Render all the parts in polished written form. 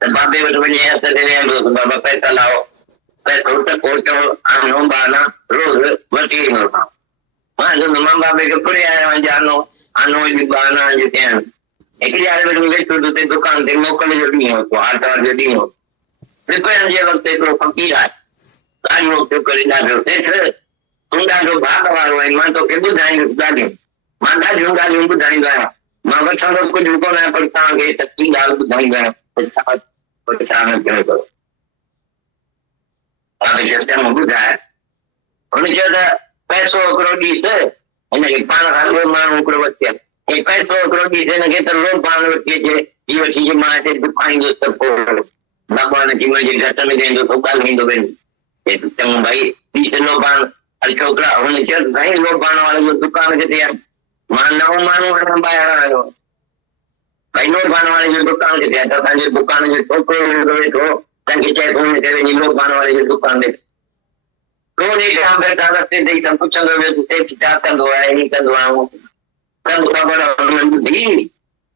त बाबे वटि वञी हथ ते वेहंदो त बाबा पैसा लाओ, पैसो त कोचो आनो बाना रोज़ वठी ईंदो था। मां चवंदो मां बाबे खे फुड़े आयो आहियां जानो आनो जी बाना जेके आहिनि। हिकिड़ी आदमी वटि वेठो त दुकान ते मोकल जो ॾींहुं हो, आर्तवार जो ॾींहुं हो। विपणन जे वक़्तु हिकिड़ो फ़क़ीर आहे, ॻाल्हियूं पियो करे ॾाढो सेठ तूं ॾाढो भाग वारो आहीं, मां तोखे ॿुधाईंदुसि ॻाल्हियूं, मां ॾाढियूं ॻाल्हियूं ॿुधाईंदो आहियां, मां वठंदो कुझु कोन आहियां, पर तव्हांखे सची ॻाल्हि ॿुधाईंदो आहियां त छा न कयो अथव। बाबे खे चङो ॿुधाए, हुन चयो त पैसो हिकिड़ो ॾींहुं हिनखे पाण खां ॿियो माण्हू हिकिड़ो वठी आयो, पैसो हिकिड़ो ॾींहुं हिनखे त लो पाण वठी अचे, हीअ वठी अचे मां हिते दुखाईंदुसि त पोइ भॻवान जी मुंहिंजे घट में वेंदो त ॻाल्हाईंदो वेंदो। चङो भाई ॾींहुं लोबान हल छोकिरा, हुन चयो साईं लोबान वारे जो दुकान किथे आहे? मां नओं माण्हू आहियां ॿाहिरां आयो, भाई लोबान वारे जो दुकान किथे आहे? त असांजे दुकान जो छोकिरो वेठो तव्हांखे चए थो हुन करे लोबान वारे जो दुकान ते रोज़ खां बेठा रस्ते ते सभु पुछंदो वियो सेठ छा कंदो आहे, हीअं कंदो आहे, सभु ख़बर हुननि ॿुधी।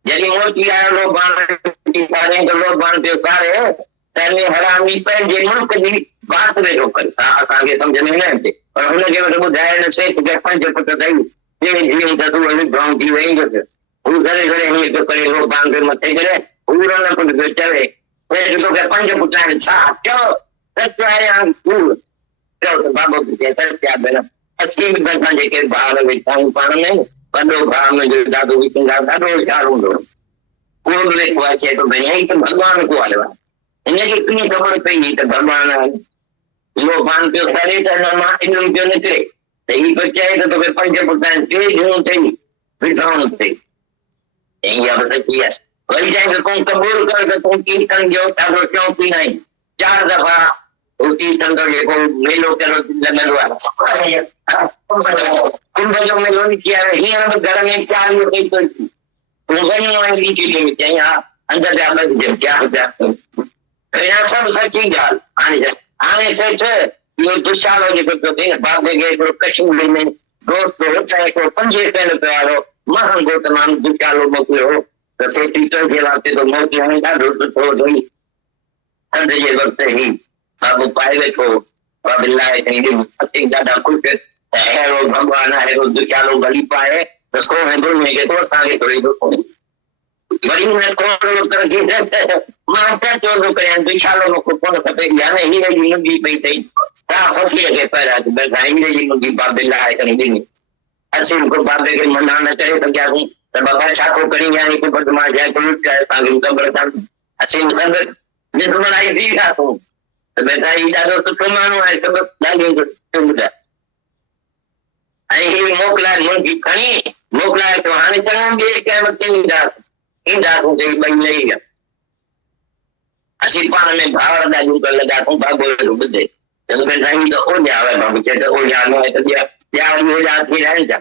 जॾहिं मोटी आयो लोबान पियो कारे त हरामी पंहिंजे मुल्क जी बात वेठो करे, असांखे सम्झ में न अचे, पर हुनखे वटि ॿुधाए न सेठ खे 5 पुट अथई, जीअं त तूं विधवाऊं थी वेंदुसि, हू घरे घरे हीअं पियो करे लोबान खे मथे करे, हू रन पुट पियो चवे सेठ तोखे 5 पुट आहिनि, छा चओ सच आहे या कूड़? चओ त बाबो चए सच आहे भेण, असीं बि असां जेके ॿार वेठा आहियूं पाण में, वॾो भाउ मुंहिंजो ॾाढो विकंगा ॾाढो होशियारु हूंदो, उहो बि वेठो आहे चए थो भई त भॻवान को आयो आहे। हिनखे कीअं ख़बर पई त भॻवान लोबान पियो करे त हिन मां इल्मु पियो निकिरे त हीउ पियो चए त तोखे 5 पुट आहिनि, 3 धीअरूं अथई, विधवाऊं अथई, इहा बि सची आहे। वरी चई त तूं क़बूल कर त तूं कीर्तन जो ॾाढो शौक़ीन आहीं, 4 दफ़ा हू कीर्तन जो जेको मेलो लॻंदो आहे कुंभ जो मेलो थी आहे, हींअर बि घर में 4 पई थो चई हा अंदरि जा सभु सची ॻाल्हि। हाणे सेठ इहो दुशालो जेको पियो थिए बाबे खे हिकिड़ो कश्मीर में दोस्त हो, हिकिड़ो 5 रुपए वारो महांगो तमामु दुशालो मोकिलियो त सेठ जे वास्ते तो मोकिलियो ॾाढो सुठो अथई, थधि जे वक़्तु ई बाबू पाए वेठो, बाबे लाइ ॾाढा ख़ुशि त अहिड़ो भॻवान अहिड़ो दुशालो भली पाए त सोने दुनिया खे थो असांखे थोरी वरी मां छा चवंदो कयां दुशालो मूंखे कोन खपे, हाणे हीरे जी मुंडी पई अथई, तव्हां फ़क़ीर खे पहिरियां हीरे जी मुंडी बाबे लाइ खणी ॾिनी, असीं बाबे खे मना न करे सघियासीं त बाबा छा को खणी विया हिकु बदमाश आहे असांखे ख़बर कान, असीं दुश्मनाई थी वियासीं त बेटा हीउ ॾाढो सुठो माण्हू आहे, सभु ॻाल्हियूं ॿुधाए ऐं हीअ मोकिलाए मुंडी खणी मोकिलाए थो। हाणे चङो ॿिए कंहिं वक़्तु ईंदासीं चई 2 लही विया, असीं पाण में भावर ॾाढियूं करणु लॻासीं, बाबो ॿुधे त ओझा आहे, बाबू चए त ओझा न आहे त ॿिया वरी ओझा थी रहनि था,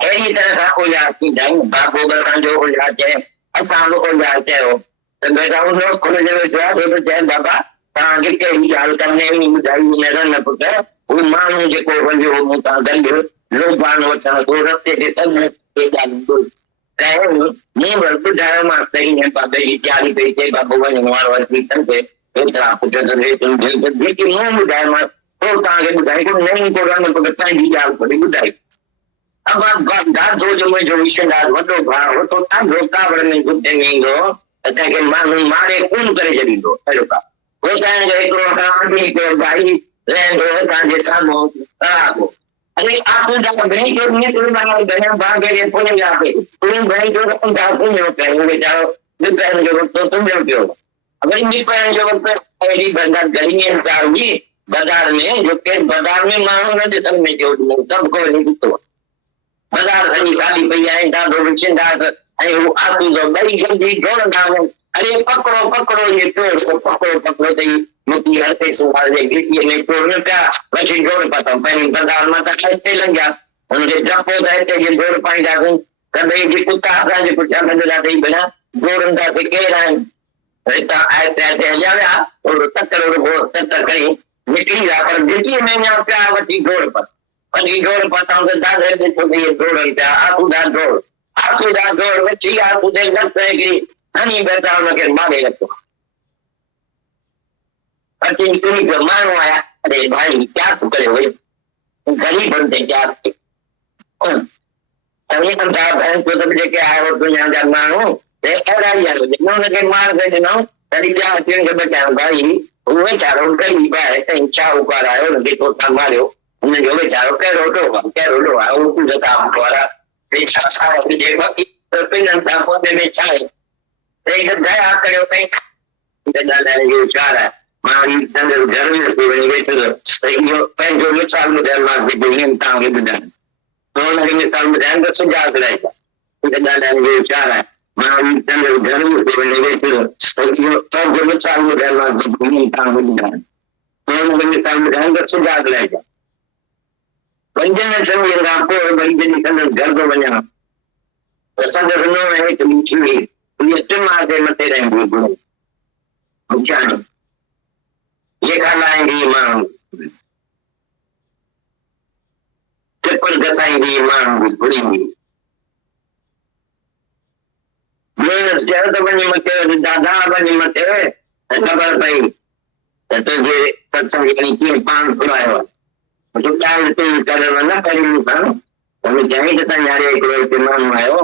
अहिड़ी तरह सां ओझा थींदा आहिनि। बाबो असांजो ओझा चए, असां बि ओझा चयो त बेटा उहो खुलिजे वेठो आहे, चए बाबा तव्हांखे कहिड़ी ॻाल्हि करणी ॿुधाई नज़र न पुट, हू माण्हू जेको वञो मूं सां गॾु लोबान वठण थो रस्ते ते ॻाल्हियूं कयो, मूं वटि ॿुधायोमांसि त हीअं बाबे जी तयारी पई थिए, बाबो वञण वारो एतिरा पुट जेकी मूं ॿुधायोमांसि पोइ तव्हांखे ॿुधाई नई को रंग पुट पंहिंजी ॻाल्हि थोरी ॿुधाई। दादो जो मुंहिंजो विशेदार वॾो भाउ हो तो ॾाढो कावड़ में गुटे में ईंदो त तंहिंखे माण्हू मारे खून करे छॾींदो, अहिड़ो का हो तव्हांजो हिकिड़ो आदमी कयो भाई रहंदो तव्हांजे साम्हूं कड़ाको अरे आपको जब भाई जो नहीं तो बना गया भाग गए पुणे जाके तुम भाई जो उनका सुन लो पहले बेचारो दुकान जो तो तुम जो क्यों अगर इन पर जो पहली बंदा गली में चाहिए बाजार में जो के बाजार में मानो न दे में जो सबको नहीं तो बाजार सही खाली भैया इंदा दो विचंदार ऐं वो आकू जो बड़ी जल्दी जोड़ डालो, अरे पकड़ो पकड़ो ये पेड़ को पकड़ो पकड़ो तो मोती हर पे सुहाल जे गिटी में तोड़ने का वैसे जोड़ पाता पहले बाजार में तक ऐसे लग गया उनके जब हो जाए तो ये जोड़ पाई जाते कभी जी कुत्ता आता जो कुछ आने लगा तो बिना जोड़ का से कह रहा है रहता ऐसे ऐसे जाया और टक्कर वो टक्कर करी निकली जा पर गिटी में यहाँ प्यार वती जोड़ पर पनी जोड़ पाता हूँ तो दादा ने तो ये जोड़ क्या आखू दा जोड़ में ची आखू दे लगता है कि हनी बैठा उनके मारे लगतो अची तुरी जो माण्हू आया, अरे भाई क्या तू करे भाई, गरीब बंदे क्या थे तभी हम था भैंस को तब लेके आए हो दुनिया का माण्हू ते अहिड़ा ई आहिनि उनखे मार करे ॾिनऊं तॾहिं ॿिया अची खे बचायूं भाई उहे वीचारो ग़रीब आहे त शाहूकार आयो हुनखे तोता मारियो हुनजो वीचारो कहिड़ो ॾोह आहे उहो जताब वारा पिननि सां पौधे में छा आहे दया करियो कई वीचार आहे मां घर में अची वञी वेठो त इहो पंहिंजो मिसाल ॿुधाइण मां तव्हांखे ॿुधायां हुनखे मिसाल ॿुधाइनि त सुजाॻ लाइक़ु ॾाढा वीचार आहे मां घर में अची वञी वेठो त इहो पंहिंजो मिसाल ॿुधाइण मां तव्हांखे ॿुधायां हुनखे मिसाल ॿुधाइनि त सुजाॻ लाइक़ु आहे 5 ॾींहंनि खां पोइ वरी जॾहिं संदसि घर थो वञा त संदसि नूंहं हेठि बीठी हुई इहे 3 मासे मथे रहंदी हुई पुछाणी लेखा लाहींदी माण्हू टिपल घसाईंदी माण्हू घुरींदी चयो त वञी मथे दादा वञी मथे ख़बर पई त तुंहिंजे सत्संग कीअं पाण घुरायो आहे ॻाल्हि तूं करे न करी मूंखां त चई त तव्हां हिकिड़ो हिते माण्हू आयो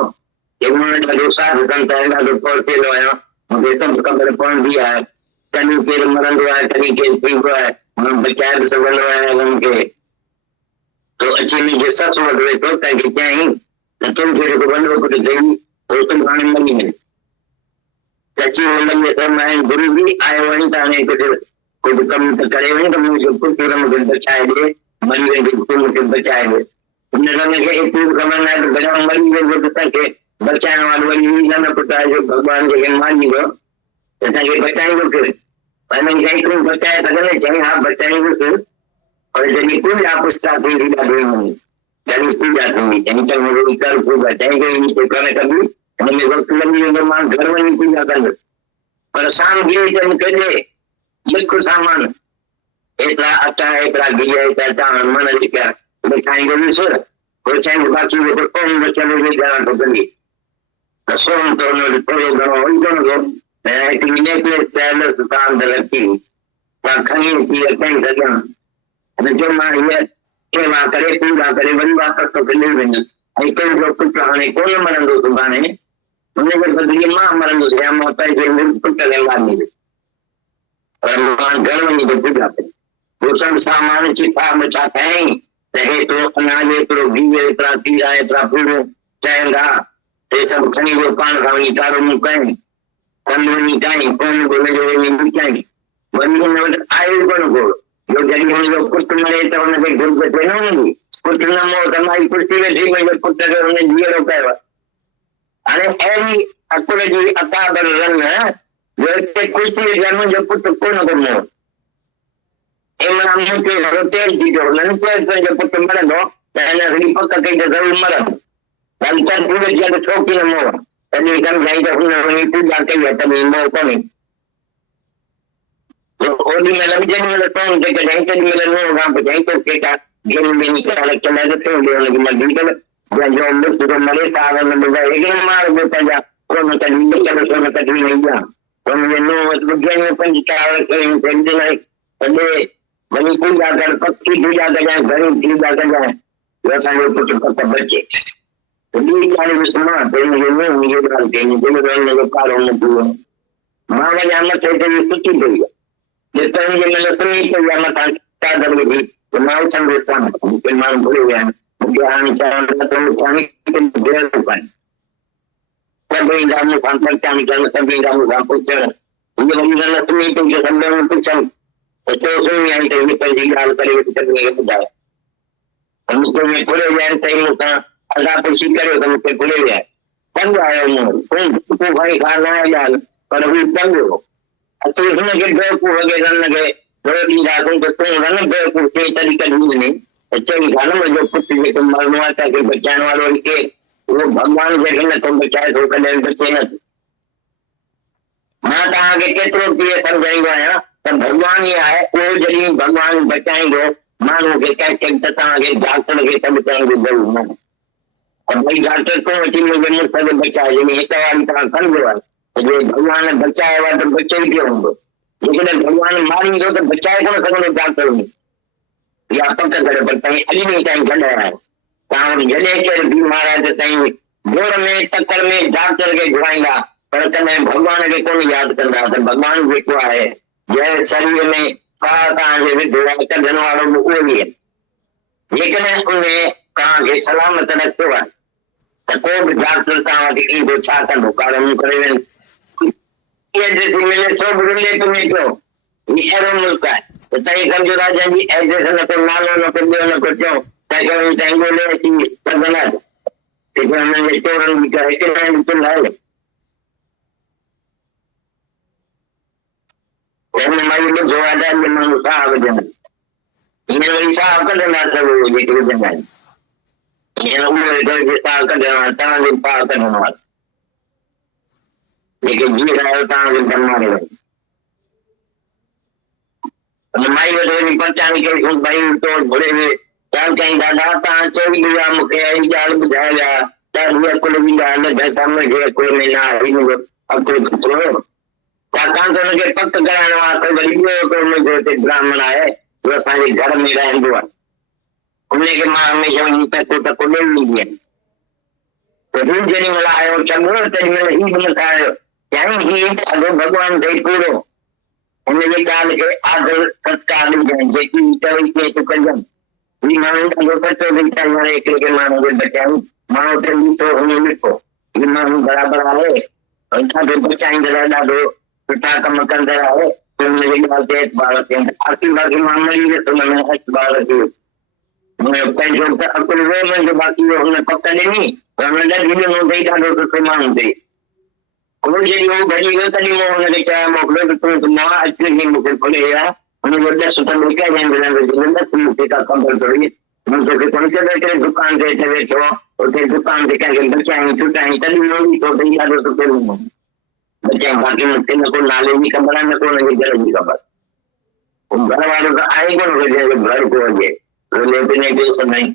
की मूं ॾाढो साधु संत आहे ॾाढो पहुचेलो आहियां मूंखे सभु ख़बर पवंदी आहे कॾहिं केरु मरंदो आहे कॾहिं केरु थींदो आहे मां बचाए बि सघंदो आहियां हुनखे तो अची मुंहिंजे ससु वटि वेठो तंहिंखे चयईं त तुंहिंजो जेको वॾो पुटु अथई उहो तूं हाणे मञी वञे अची हुन में गुरू बि आयो वञी त हाणे कुझु कमु त करे वञे त मुंहिंजो पुटु मूंखे बचाए ॾे मरी वेंदो तूं मूंखे बचाए ॾे हुन खे एतिरी ख़बर न आहे त घणो मरी वेंदो त तव्हांखे बचाइण वारो वरी न पुटु आहे जो भॻवान जेके मारींदो त तव्हांखे बचाईंदो केरु हिननि चई तूं बचाए सघंदे चई हा बचाईंदुसि पर जॾहिं पूजा पुष्टा थींदी ॾाढी जॾहिं पूजा थींदी चई त कर पूजा चई कर कबी हिन में वक़्तु लॻी वेंदो मां घर वञी पूजा कंदुसि पर सामग्री त मूंखे ॾे लिखु सामान एतिरा अटा एतिरा गिह एतिरा चांवर मन लिखिया ॾेखारींदुसि पोइ चईंसि बाक़ी जेको सोन बचियलु हुजे घणा खपंदी त सोन त हुन थोरो घणो हुजणो हिकिड़ी नेकलेस ठहियल दुकान ते रखी तव्हां खणी अची रखी सघां जो मां हीअ शेवा करे पूजा करे वरी वापसि तोखे ॾेई वेंदुसि ऐं तुंहिंजो पुटु हाणे कोन मरंदो सुभाणे हुनजे बदिले मां मरंदुसि या मां पंहिंजे पुट खे लाहींदुसि पर मां घर वञी त पूजा कई पोइ सभु सामान चिठा मिठा ठाहियईं त हेतिरो अनाज एतिरो गिह एतिरा तीरा एतिरा फूल चवंदा ते सभु खणी वियो पाण खां वञी कारो मूं कयईं कम वञी कयईं कोन हुनजो वञी ॿुधाईं वरी हुन वटि आयो कोन को जो जॾहिं हुनजो पुटु मरे त हुनखे घुर्ज थिए न हुनजी पुटु न मो त माई कुर्सी वेठी मुंहिंजे पुट खे हुन जीअरो कयो हाणे अहिड़ी अकुल जी अकाबर रंग जो हिते कुर्सीअ जे मुंहिंजो पुटु कोन को मो मूंखे रोटेल थी पियो हुननि चयो तुंहिंजो पुटु मरंदो त हिन हिकिड़ी पक कई त ज़रूरु मरंदो छोकी न मोह तॾहिं सम्झाई त हुन वञी पूजा कई आहे तॾहिं मोह कोन्हे ओॾी महिल बि जेॾी महिल सोन ते कढाई तेॾी महिल नूंहं खां पुछाई तोखे का गेम में चलाए त तूं ॾे हुनखे मर्ज़ी कर जंहिंजो मुर्स मरे साल न ॿुधाए हिकिड़े मार बि पंहिंजा कोन कढी चलो सोन कढी वई आहे हुनजे नूंहं वटि ॿुधाई 5-4 शयूं ॾिनई त ॾे वञी पूजा कर पकी पूजा कजांइ घणी पूजा कजांइ असांजो पुटु पक बचे ॿी ॻाल्हि बि सुञा मुंहिंजे ॻाल्हि कई कारो न थियो मां वञा मथे ते सुठी पई आहे जेतिरो महिल सुम्ही पई आहे मथां चादर विझी त मां उथंदुसि कान मूंखे माण्हू भुली विया आहिनि मूंखे हाणे चवनि सभई जा मूंखां परेशान कनि सभई जा मूंखां पुछनि हीअ वरी न सुम्ही पई त सभु पुछनि त तो सुम्ही आई त हीअ पंहिंजी ॻाल्हि करे सभिनी खे ॿुधाए मूंखे भुले विया आहिनि तई मूंखां अदा पुछी करे त मूंखे भुले विया पंग आयो तूं खणी खा न आहे ॻाल्हि पर हू पंग हो असीं हुनखे बेवकूफ़ वग़ैरह हुनखे घणो ॾींदासीं त तूं रन बेवकूफ़ थिए तॾहिं कढी वञे त चई खा न मुंहिंजो पुटु जेको मरणो आहे तव्हांखे बचाइण वारो हिते उहो भॻवान जंहिंखे नथो बचाए थो कॾहिं बचे नथो मां तव्हांखे केतिरो तीअं सम्झाईंदो आहियां त भॻवान ई आहे उहो जॾहिं भॻवान बचाईंदो माण्हू खे कंहिंखे त तव्हांखे डॉक्टर खे सभु चवण जी ज़रूरत न आहे भई डॉक्टर तूं अची मुंहिंजे मुड़ुस खे बचाए जॾहिं हिक वारी तव्हां सम्झो आहे जे भॻवान बचायो आहे त बचे ई पियो हूंदो लेकिन भगवान मारी दो तो बचाए को सघंदो डॉक्टर में या पक करे पर ताईं अली में ताईं गॾु आहे तव्हां जॾहिं केरु बीमार आहे त ताईं गोड़ में टक्कर में डॉक्टर खे घुराईंदा पर तॾहिं भॻवान खे कोन यादि कंदा त भॻवान जेको आहे जंहिं शरीर में साह तव्हांजे विधो आहे कढण वारो बि उहो ई आहे जेकॾहिं उन तव्हांखे सलामत रखियो आहे त को बि डॉक्टर तव्हां वटि ईंदो छा कंदो कारण करे एड्रेस मिले थो बि रिलेट में थियो ही अहिड़ो मुल्क आहे त तव्हां सम्झो था जंहिंजी एड्रेस न को नालो न को ॿियो न को चओ तंहिंखे तव्हां ॻोल्हे अची सघंदासीं जेके हुननि जे चोरनि जी हिकु ॾींहुं पिन आहे हुन मां इहो ॿुधो आहे त माण्हू साह विझनि हींअर वरी साह कढंदा सभु जेके विझंदा आहिनि हींअर उहे साह कढणु तव्हांजो साह कढणु वारो जेके जीअं आहियो तव्हांखे दम मारे वञे माई वटि वञी परेशानी कई भई तो भुले चवनि चई दादा तव्हां चोरी ॾींदा मूंखे अहिड़ी ॻाल्हि ॿुधाए विया त हीअ कुल ॾींदा हिन सामने खे कुल में न हिनजो अॻिते थियो छाकाणि त हुनखे पक कराइणो आहे त वरी ॿियो हिकिड़ो मुंहिंजो हिते ब्राह्मण आहे जो असांजे घर में रहंदो आहे हुनखे मां हमेशह वञी टको टको ॾेई ॾींदी आहियां त हू जेॾी महिल आयो चङो तेॾी महिल ही बि नथा आयो चई ही ॾाढो भॻवान अथई पूरो हुनजी ॻाल्हि खे आदर सत्कार ॾिजनि जेकी चवई कीअं तूं कजनि ही माण्हू ॾाढो सचो वीचार हिकिड़े खे माण्हू खे बचायूं माण्हू ते ॾिठो हुन ॾिठो ही माण्हू बराबरि आहे ॾाढो बचाईंदड़ ॾाढो सुठा कम कंदड़ आहे हुनजी ॻाल्हि ते एतबार थियनि आखिर बाक़ी मां मरी वियुसि हुन एतबार थियो पंहिंजो त अकुल वियो मुंहिंजो बाक़ी हुन पक ॾिनी त हुन ॾाढी ॾिनो अथई ॾाढो सुठो माण्हू अथई उहो जॾहिं उहो भॼी वियो तॾहिं मां हुनखे चयो मोकिलियो त तूं मां अची मूंखे खुले विया हुनजो ॾस त मूंखे का कंपलसरी मूं तोखे कोन कयो हिकिड़े दुकान ते हिते वेठो उते दुकान ते कंहिंखे बचाई छुटाई तॾहिं मां ॾिठो अथई ॾाढो सुठो ॾिनो बचाई बाक़ी मूंखे न को नाले जी ख़बर आहे न को हुनजे घर जी ख़बर घर वारो त आहे कोन जंहिंजो घर को हुजे पिने पियो सदाईं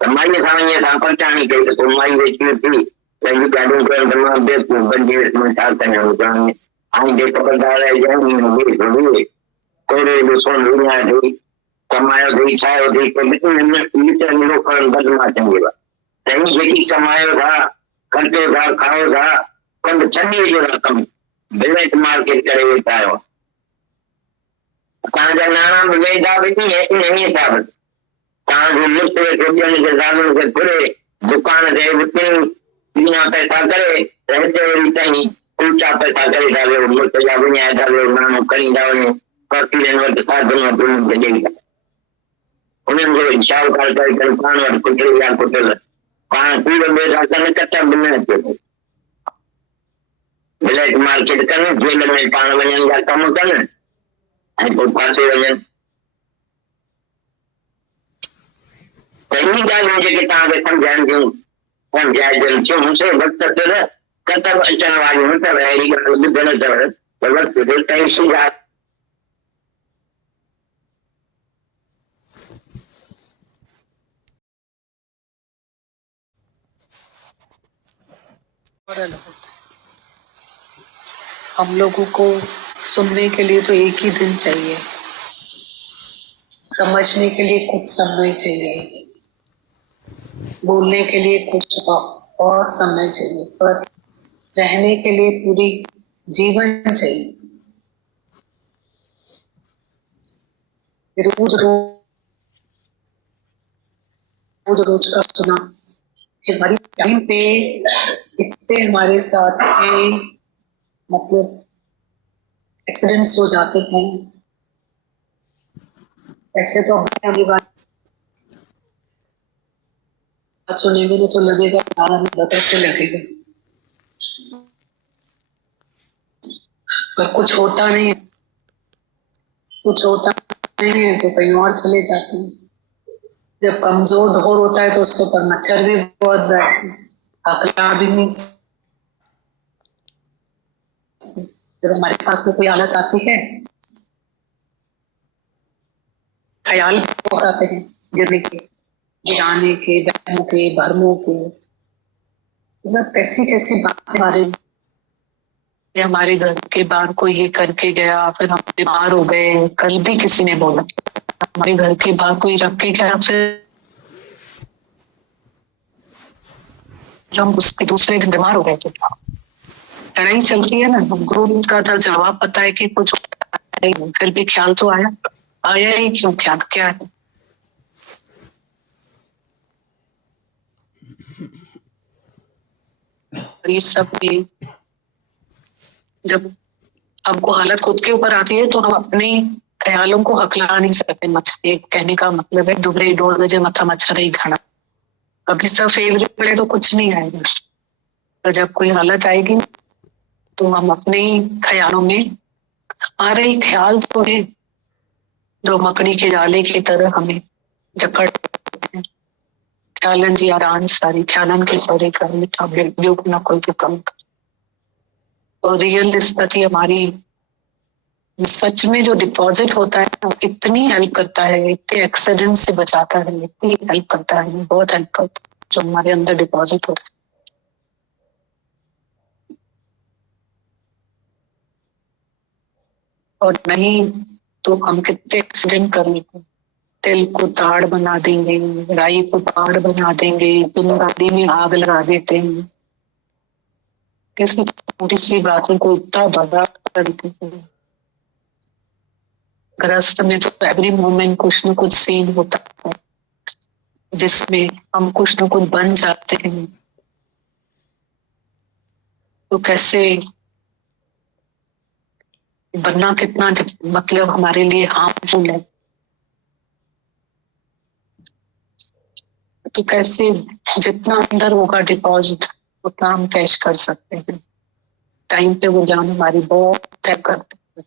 त माईअ सां वञी असां परेशानी कई त पोइ माई वेठी थी पंहिंजी ॻाल्हियूं कयूं त मां बेवकूफ़ बणिजी वियुसि मां छा कयां हाणे जे ख़बरदार आहे कोड़े जो सोन दुनिया अथई कमायो अथई छायो अथई बदमा चङी त ही जेकी कमायो था खर्चो था खाओ था कमु छॾी विझो था कमु ब्लैक मार्केट करे वेठा आहियो तव्हांजा नाना बि वेंदा बि इन हिसाब तव्हांजो मुफ़्त वेठो ॿियनि खे ज़ालुनि खे घुरे दुकान ते बिना पैसा करे त हिते वरी ताईं उल्टा पैसा करे था वियो मुल्क जा विञाए था वियो माण्हू खणी था वञो वकीलनि वटि साधन वटि उन्हनि खे ॾेई था उन्हनि खे शाहूकार करे करे पाण वटि कुटियल या कुटियल पाण पूरो ॿिए सां कनि कचा बि न अचे थो ब्लैक मार्केट कनि जेल में पाण वञनि जा कम कनि ऐं पोइ फासे वञनि त इन ॻाल्हियूं जेके तव्हांखे सम्झाइनि थियूं सम्झाइजनि छो मूंखे वक़्तु त कतब अचण वारियूं न अथव अहिड़ी ॻाल्हि ॿुधल अथव त वक़्तु ते तई सुझाव हम लोगों को सुनने के लिए तो एक ही दिन चाहिए, समझने के लिए कुछ समय चाहिए, बोलने के लिए कुछ और समय चाहिए, पर रहने के लिए पूरी जीवन चाहिए। रोज रोज का सुना हमारी टाइम पे इतने हमारे साथ में मतलब एक्सीडेंट्स हो जाते हैं। ऐसे तो हमारी बात सुनेंगे तो लगेगा हमें बता से लगेगा, पर कुछ होता नहीं है, कुछ होता नहीं है तो कहीं और चले जाते हैं। जब कमजोर ढोर होता है तो उसके ऊपर मच्छर भी बहुत बैठते हैं, अकला भी नहीं। जब हमारे पास में कोई हालत आती है ख्याल बहुत आते हैं गिरने के, गिराने के, बहनों के, भरमों के, मतलब कैसी कैसी बातें हमारे ये हमारे घर के बाहर कोई ये करके गया, फिर हम बीमार हो गए। कल भी किसी ने बोला हमारे घर के बाहर कोई रख के गया, फिर हम उसके दूसरे दिन बीमार हो गए थे। लड़ाई चलती है ना। गुरु का था जवाब पता है कि कुछ नहीं, फिर भी ख्याल तो आया। आया ही क्यों? ख्याल क्या है? और ये सब भी जब हमको हालत खुद के ऊपर आती है तो हम अपने ख्यालों को हकला नहीं सकते। मच्छर कहने का मतलब है दुबरे डोल गजे मथा मच्छर ही खाना। अभी सब फेल गए तो कुछ नहीं आएगा। तो जब कोई हालत आएगी तो हम अपने ही ख्यालों में, हमारे ही ख्याल तो है जो मकड़ी के जाले की तरह हमें जकड़ हैं। ख्यालन जी आराम सारी ख्यालन के परे कर मिठा योग न कोई कम। और रियल स्थिति हमारी सच में जो डिपॉजिट होता है ना, इतनी हेल्प करता है, इतने एक्सीडेंट से बचाता है, इतनी हेल्प करता है, बहुत हेल्प करता है जो हमारे अंदर डिपॉजिट होता है। और नहीं तो हम कितने एक्सीडेंट कर लेते हैं। तिल को ताड़ बना देंगे, राई को ताड़ बना देंगे, गाड़ी में आग लगा देते हैं। किसी छोटी सी बातों को इतना बड़ा कर देते हैं। ग्रस्त में तो एवरी मोमेंट कुछ न कुछ सीन होता है जिसमें हम कुछ न कुछ बन जाते हैं। तो कैसे बनना कितना मतलब हमारे लिए हार्मफुल है। तो कैसे जितना अंदर होगा डिपॉजिट उतना हम कैश कर सकते हैं। टाइम पे वो जान हमारी बहुत हेल्प करते हैं,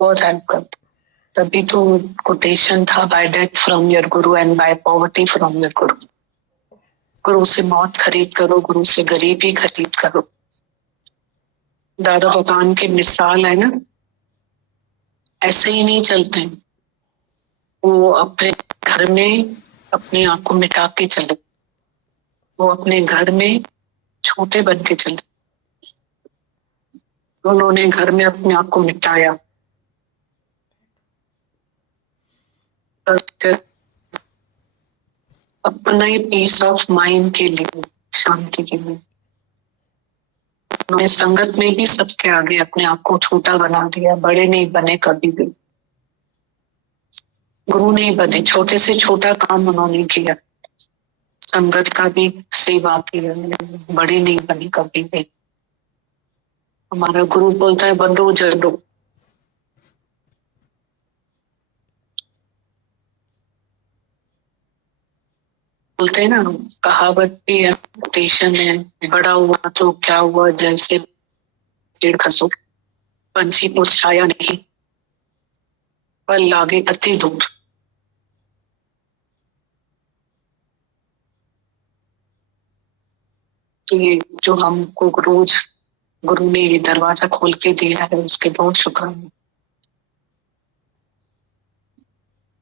बहुत हेल्प करते हैं। तभी तो कोटेशन था, by death from your guru and by poverty from your guru. गुरु से मौत खरीद करो, गुरु से गरीबी खरीद करो। दादा भगवान की मिसाल है ना, ऐसे ही नहीं चलते हैं। वो अपने घर में अपने आप को मिटा के चले, वो अपने घर में छोटे बन के चले। उन्होंने घर में अपने आप को मिटाया, अपना ही पीस ऑफ माइंड के लिए, शांति के लिए। उन्होंने संगत में भी सबके आगे अपने आप को छोटा बना दिया, बड़े नहीं बने कभी भी। गुरु नहीं बने, छोटे से छोटा काम उन्होंने किया, संगत का भी सेवा किया, बड़े नहीं बने कभी भी। हमारा गुरु बोलता है बनो जलो। बोलते हैं ना, कहावत भी है, कोटेशन है, बड़ा हुआ तो क्या हुआ जैसे पेड़ खसो, पंछी को छाया नहीं पर लागे अति दूर। तो ये जो हमको रोज गुरु ने ये दरवाजा खोल के दिया है उसके बहुत शुक्राने,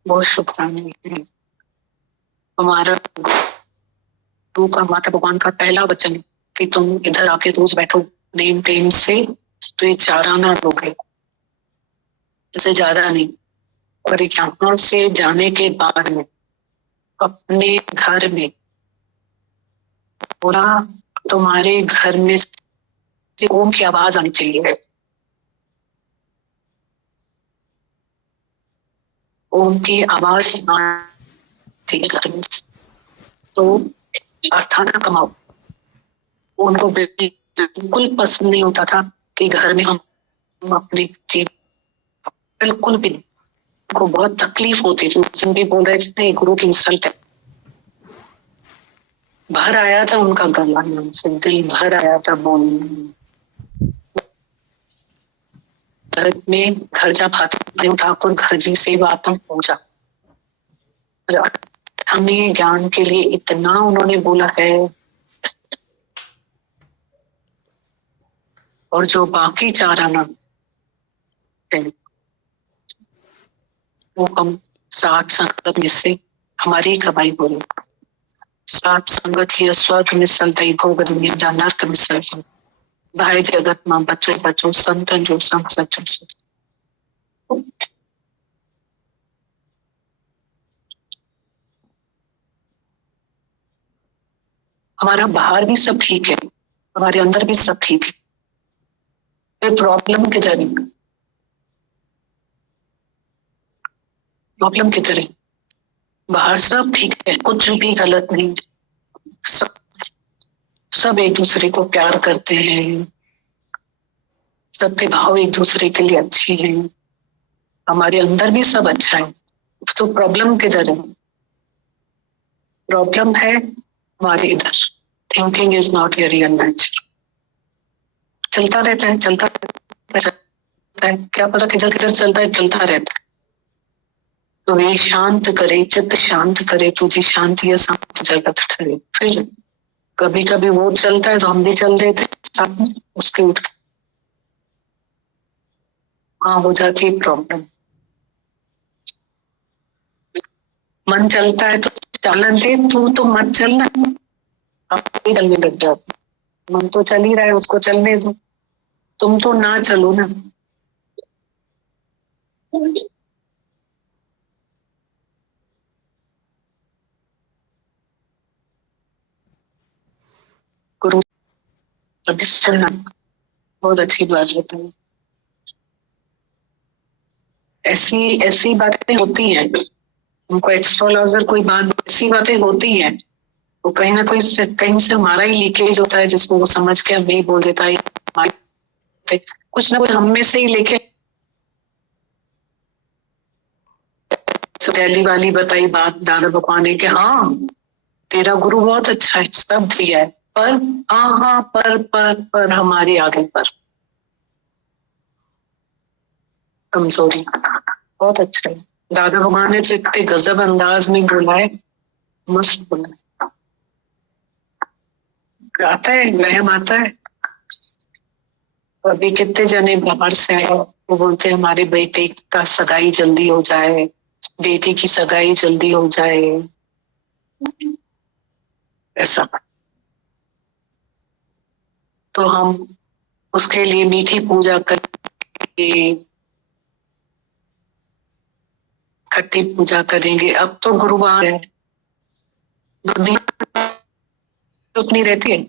बहुत शुक्राने हैं। हमारा गुरु का माता भगवान का पहला वचन कि तुम इधर आके रोज बैठो नेम टेम से, तो ये 4 आना लोग है, इससे ज्यादा नहीं। और यहाँ से जाने के बाद में अपने घर में थोड़ा तुम्हारे घर में से ओम की आवाज आनी चाहिए। ओम की आवाज आती है घर में तो अर्थाना कमाओ। उनको बिल्कुल पसंद नहीं होता था कि घर में हम अपनी जीव, बिल्कुल भी नहीं। उनको बहुत तकलीफ होती थी। उस दिन भी बोल रहे थे गुरु की इंसल्ट है। भर आया था उनका गला, उनसे दिल भर आया था बोलने में। घर जा भाती ठाकुर घर जी से आत्म पूजा, हमें ज्ञान के लिए इतना उन्होंने बोला है। और जो बाकी 4 आना है वो हम सात संगत में से हमारी कमाई बोले। सात संगत ही स्वर्ग मिसल दई भोग दुनिया जा नर्क मिसल। भाई जगत में बचो बचो संत जो संग सचो सच। हमारा बाहर भी सब ठीक है, हमारे अंदर भी सब ठीक है, फिर प्रॉब्लम किधर है? प्रॉब्लम किधर है? बाहर सब ठीक है, कुछ भी गलत नहीं, सब सब एक दूसरे को प्यार करते हैं, सबके भाव एक दूसरे के लिए अच्छे हैं, हमारे अंदर भी सब अच्छा है, तो प्रॉब्लम किधर है? प्रॉब्लम है हमारे इधर, thinking is not very nature. चलता रहता है, चलता है, क्या पता किधर किधर चलता है, चलता रहता है। तो ये शांत करे, चित्त शांत करे, तुझे शांति शांत जगत ठहरे। फिर कभी कभी वो चलता है तो हम भी चल देते साथ में, उसके उठ के हाँ हो जाती है प्रॉब्लम। मन चलता है तो चलन दे, तू तो मत चलना, आप ही चलने लग जाओ। मन तो चल ही रहा है, उसको चलने दो, तुम तो ना चलो ना। गुरु अभी सुनना, बहुत अच्छी बात बताई। ऐसी ऐसी बातें होती हैं, उनको एस्ट्रोलॉजर कोई बात, ऐसी बातें होती हैं, वो कहीं ना कहीं से हमारा ही लीकेज होता है, जिसको वो समझ के हमें ही बोल देता है, कुछ ना कुछ हम में से ही लेके। दिल्ली वाली बताई बात दादा भगवान ने कि हाँ तेरा गुरु बहुत अच्छा है, सब दिया है, पर हाँ पर हमारी आगे पर कमजोरी। बहुत अच्छा है, दादा भगवान ने तो इतने गजब अंदाज में बोला है, मस्त बोला है। आता है, वहम आता है। अभी कितने जने बाहर से आए, वो बोलते हैं हमारे बेटे का सगाई जल्दी हो जाए, बेटी की सगाई जल्दी हो जाए, ऐसा। तो हम उसके लिए मीठी पूजा करके, खट्टी पूजा करेंगे। अब तो गुरुवार है, दुनिया चुप नहीं रहती है,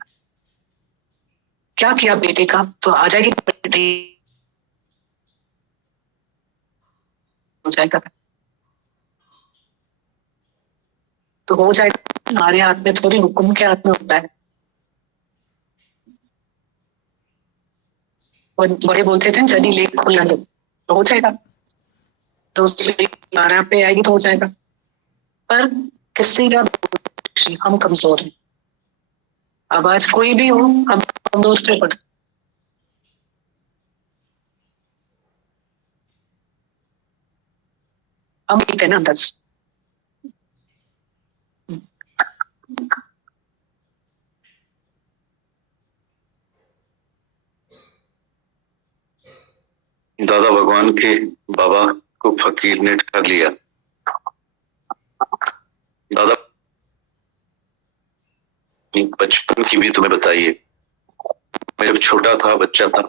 क्या किया बेटे का तो आ जाएगी बेटी, हो जाएगा तो हो जाएगा। हमारे हाथ में थोड़ी, हुक्म के हाथ में होता है। बड़े बोलते थे जल्दी ले खुला लो तो हो जाएगा, तो 12 पे आएगी तो हो जाएगा। पर किसी का हम कमजोर हैं, आवाज कोई भी हो हम कमजोर पे पड़ते, हम ठीक है ना 10। दादा भगवान के बाबा को फकीर ने ठग लिया। दादा बचपन की भी तुम्हें बताइए। मैं जब छोटा था, बच्चा था,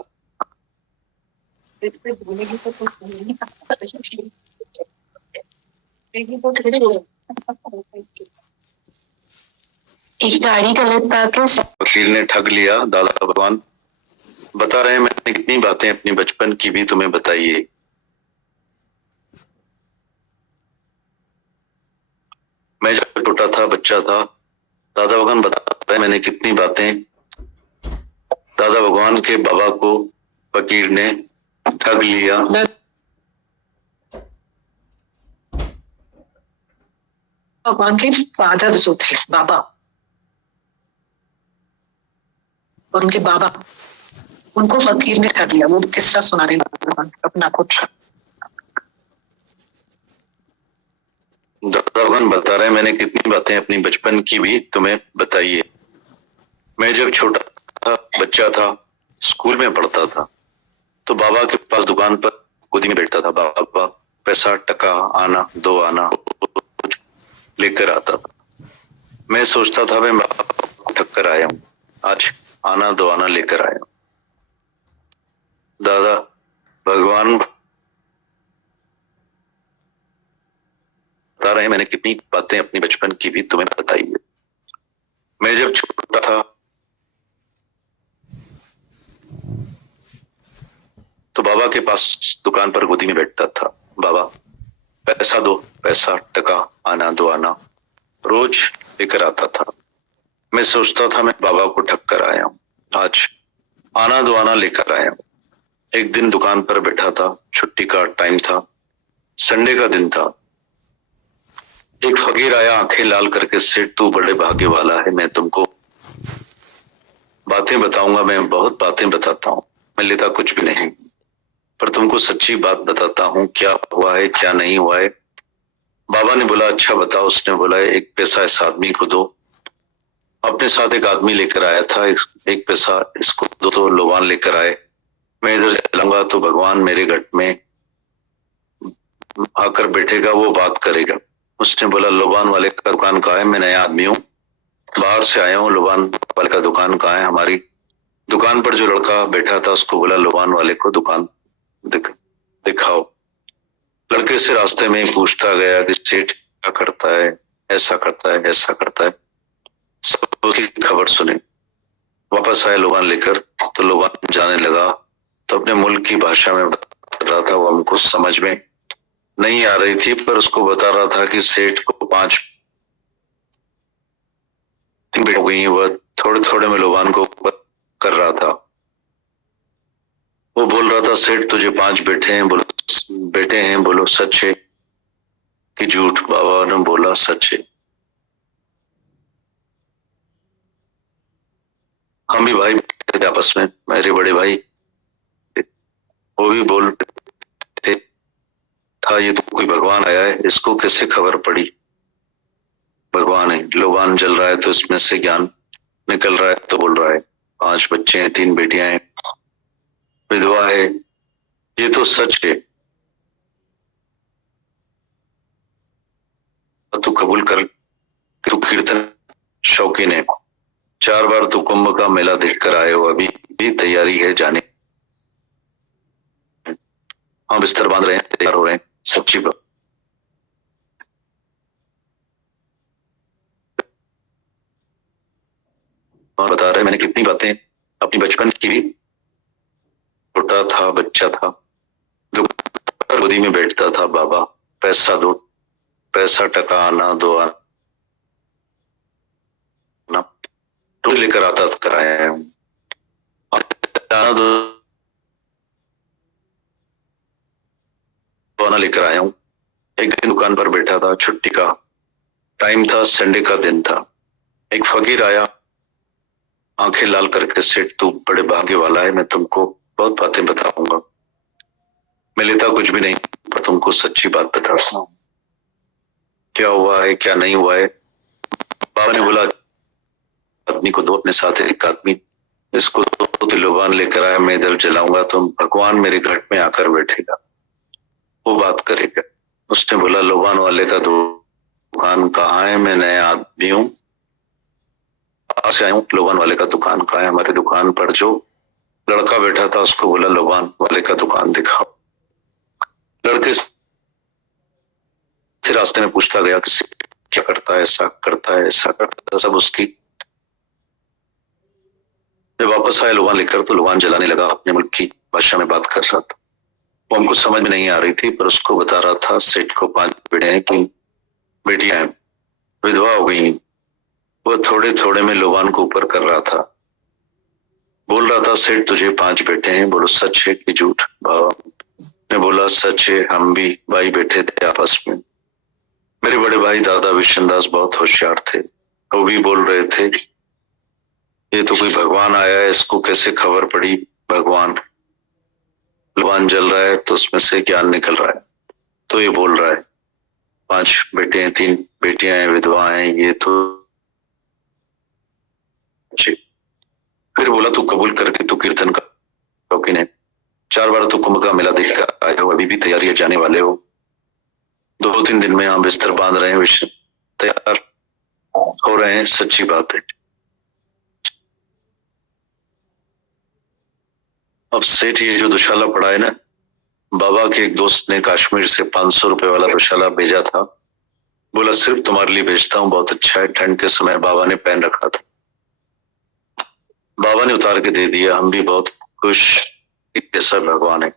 एक गाड़ी गलत पाके फकीर ने ठग लिया। दादा भगवान बता रहे हैं मैंने कितनी बातें अपने बचपन की भी तुम्हें बताइए। मैं जब छोटा था, बच्चा था, दादा भगवान बता रहे हैं मैंने कितनी बातें। दादा भगवान के बाबा को फकीर ने ठग लिया। भगवान के फादर जो थे बाबा, और उनके बाबा, उनको फकीर ने ठग लिया। वो किस्सा सुना रहे भगवान अपना खुद का। दादा भगवान बता रहे हैं मैंने कितनी बातें अपनी बचपन की भी तुम्हें बताइए। मैं जब छोटा था, बच्चा था, स्कूल में पढ़ता था, तो बाबा के पास दुकान पर गोदी में बैठता था। बाबा पैसा टका आना दो आना कुछ लेकर आता था। मैं सोचता था मैं बाबा को ठग कर आया हूँ, आज आना दो आना लेकर आया हूँ। दादा भगवान बता रहे हैं, मैंने कितनी बातें अपनी बचपन की भी तुम्हें बताई है। मैं जब छोटा था तो बाबा के पास दुकान पर गोदी में बैठता था। बाबा पैसा दो, पैसा टका आना दो आना रोज लेकर आता था। मैं सोचता था मैं बाबा को ठग कर आया हूँ, आज आना दो आना लेकर आया हूँ। एक दिन दुकान पर बैठा था, छुट्टी का टाइम था, संडे का दिन था। एक फकीर आया आंखें लाल करके, सेठ तू बड़े भाग्य वाला है, मैं तुमको बातें बताऊंगा, मैं बहुत बातें बताता हूँ, मैं लेता कुछ भी नहीं, पर तुमको सच्ची बात बताता हूँ, क्या हुआ है क्या नहीं हुआ है। बाबा ने बोला अच्छा बताओ। उसने बोला एक पैसा इस आदमी को दो। अपने साथ एक आदमी लेकर आया था, एक पैसा इसको दो तो लोबान लेकर आए। मैं इधर चलूंगा तो भगवान मेरे घर में आकर बैठेगा, वो बात करेगा। उसने बोला लोबान वाले का दुकान कहाँ है? मैं नया आदमी हूँ, बाहर से आया हूँ, लोबान वाले का दुकान कहाँ है? हमारी दुकान पर जो लड़का बैठा था उसको बोला लोबान वाले को दुकान दिखाओ। लड़के से रास्ते में पूछता गया कि सेठ क्या करता है, ऐसा करता है ऐसा करता है, सबकी खबर सुने। वापस आए लोबान लेकर तो लोबान जाने लगा तो अपने मुल्क की भाषा में बता रहा था, वो हमको समझ में नहीं आ रही थी, पर उसको बता रहा था कि सेठ को 5 हो गई, वह थोड़े थोड़े में लोबान को कर रहा था। वो बोल रहा था सेठ तुझे 5 बेटे हैं, बोलो सच है कि झूठ? बाबा ने बोला सच है। हम भी भाई थे आपस में, मेरे बड़े भाई, वो भी बोल थे था ये तो कोई भगवान आया है, इसको कैसे खबर पड़ी? भगवान है, लोबान जल रहा है तो इसमें से ज्ञान निकल रहा है तो बोल रहा है। 5 बच्चे हैं, 3 बेटियां हैं, विधवा है, ये तो सच है। तू कबूल कर, तू कीर्तन शौकीन है, 4 बार तू कुंभ का मेला देखकर आए हो, अभी भी तैयारी है जाने? हम बिस्तर बांध रहे हैं, तैयार हो रहे हैं, सच्ची बात बता रहे। मैंने कितनी बातें अपनी बचपन की भी। छोटा था, बच्चा था, दुकान गोदी में बैठता था, बाबा पैसा दो, पैसा टका आना दो आना रोज लेकर आता कराया हूँ, आना दो आना लेकर आया हूँ। एक दिन दुकान पर बैठा था, छुट्टी का टाइम था, संडे का दिन था। एक फकीर आया आंखें लाल करके, सेठ तू बड़े भाग्य वाला है, मैं तुमको बहुत बातें बताऊंगा, मैं लेता कुछ भी नहीं, पर तुमको सच्ची बात बताता हूँ, क्या हुआ है क्या नहीं हुआ है। बाबा ने बोला आदमी को दो, अपने साथ एक आदमी इसको दो, लोबान लेकर आया, मैं इधर जलाऊंगा तो भगवान मेरे घर में आकर बैठेगा, वो बात करेगा। उसने बोला लोबान वाले का दुकान कहाँ है? मैं नया आदमी हूँ, से आया हूँ, लोबान वाले का दुकान कहाँ है? हमारी दुकान पर जो लड़का बैठा था उसको बोला लोबान वाले का दुकान दिखाओ। लड़के से रास्ते में पूछता गया कि क्या करता है, ऐसा करता है ऐसा करता है, सब उसकी। जब वापस आए लोबान लेकर तो लोबान जलाने लगा, अपने मुल्क की भाषा में बात कर रहा था, वो हमको समझ में नहीं आ रही थी, पर उसको बता रहा था सेठ को 5 बेटे हैं, 3 बेटियां हैं, विधवा हो गई। वो थोड़े थोड़े में लोबान को ऊपर कर रहा था, बोल रहा था सेठ तुझे 5 बेटे हैं, बोलो सच है कि झूठ? बाबा ने बोला सच है, हम भी भाई बैठे थे आपस में, मेरे बड़े भाई दादा विश्वदास बहुत होशियार थे, वो भी बोल रहे थे ये तो कोई भगवान आया है, इसको कैसे खबर पड़ी? भगवान लोबान जल रहा है तो उसमें से ज्ञान निकल रहा है, तो ये बोल रहा है 5 बेटे हैं, 3 बेटियां हैं, विधवा हैं, ये तो। फिर बोला तू कबूल करके तू कीर्तन का शौकीन है, 4 बार तू कुंभ का मेला देख कर आए हो, अभी भी तैयारी है जाने वाले हो? 2-3 दिन में हम बिस्तर बांध रहे हैं, तैयार हो रहे हैं, सच्ची बात है। अब सेठ ये जो दुशाला पड़ा है ना, बाबा के एक दोस्त ने कश्मीर से 500 रुपए वाला दुशाला भेजा था। बोला सिर्फ तुम्हारे लिए भेजता हूँ, बहुत अच्छा है। ठंड के समय बाबा ने पहन रखा था। बाबा ने उतार के दे दिया। हम भी बहुत खुश, कैसा भगवान है।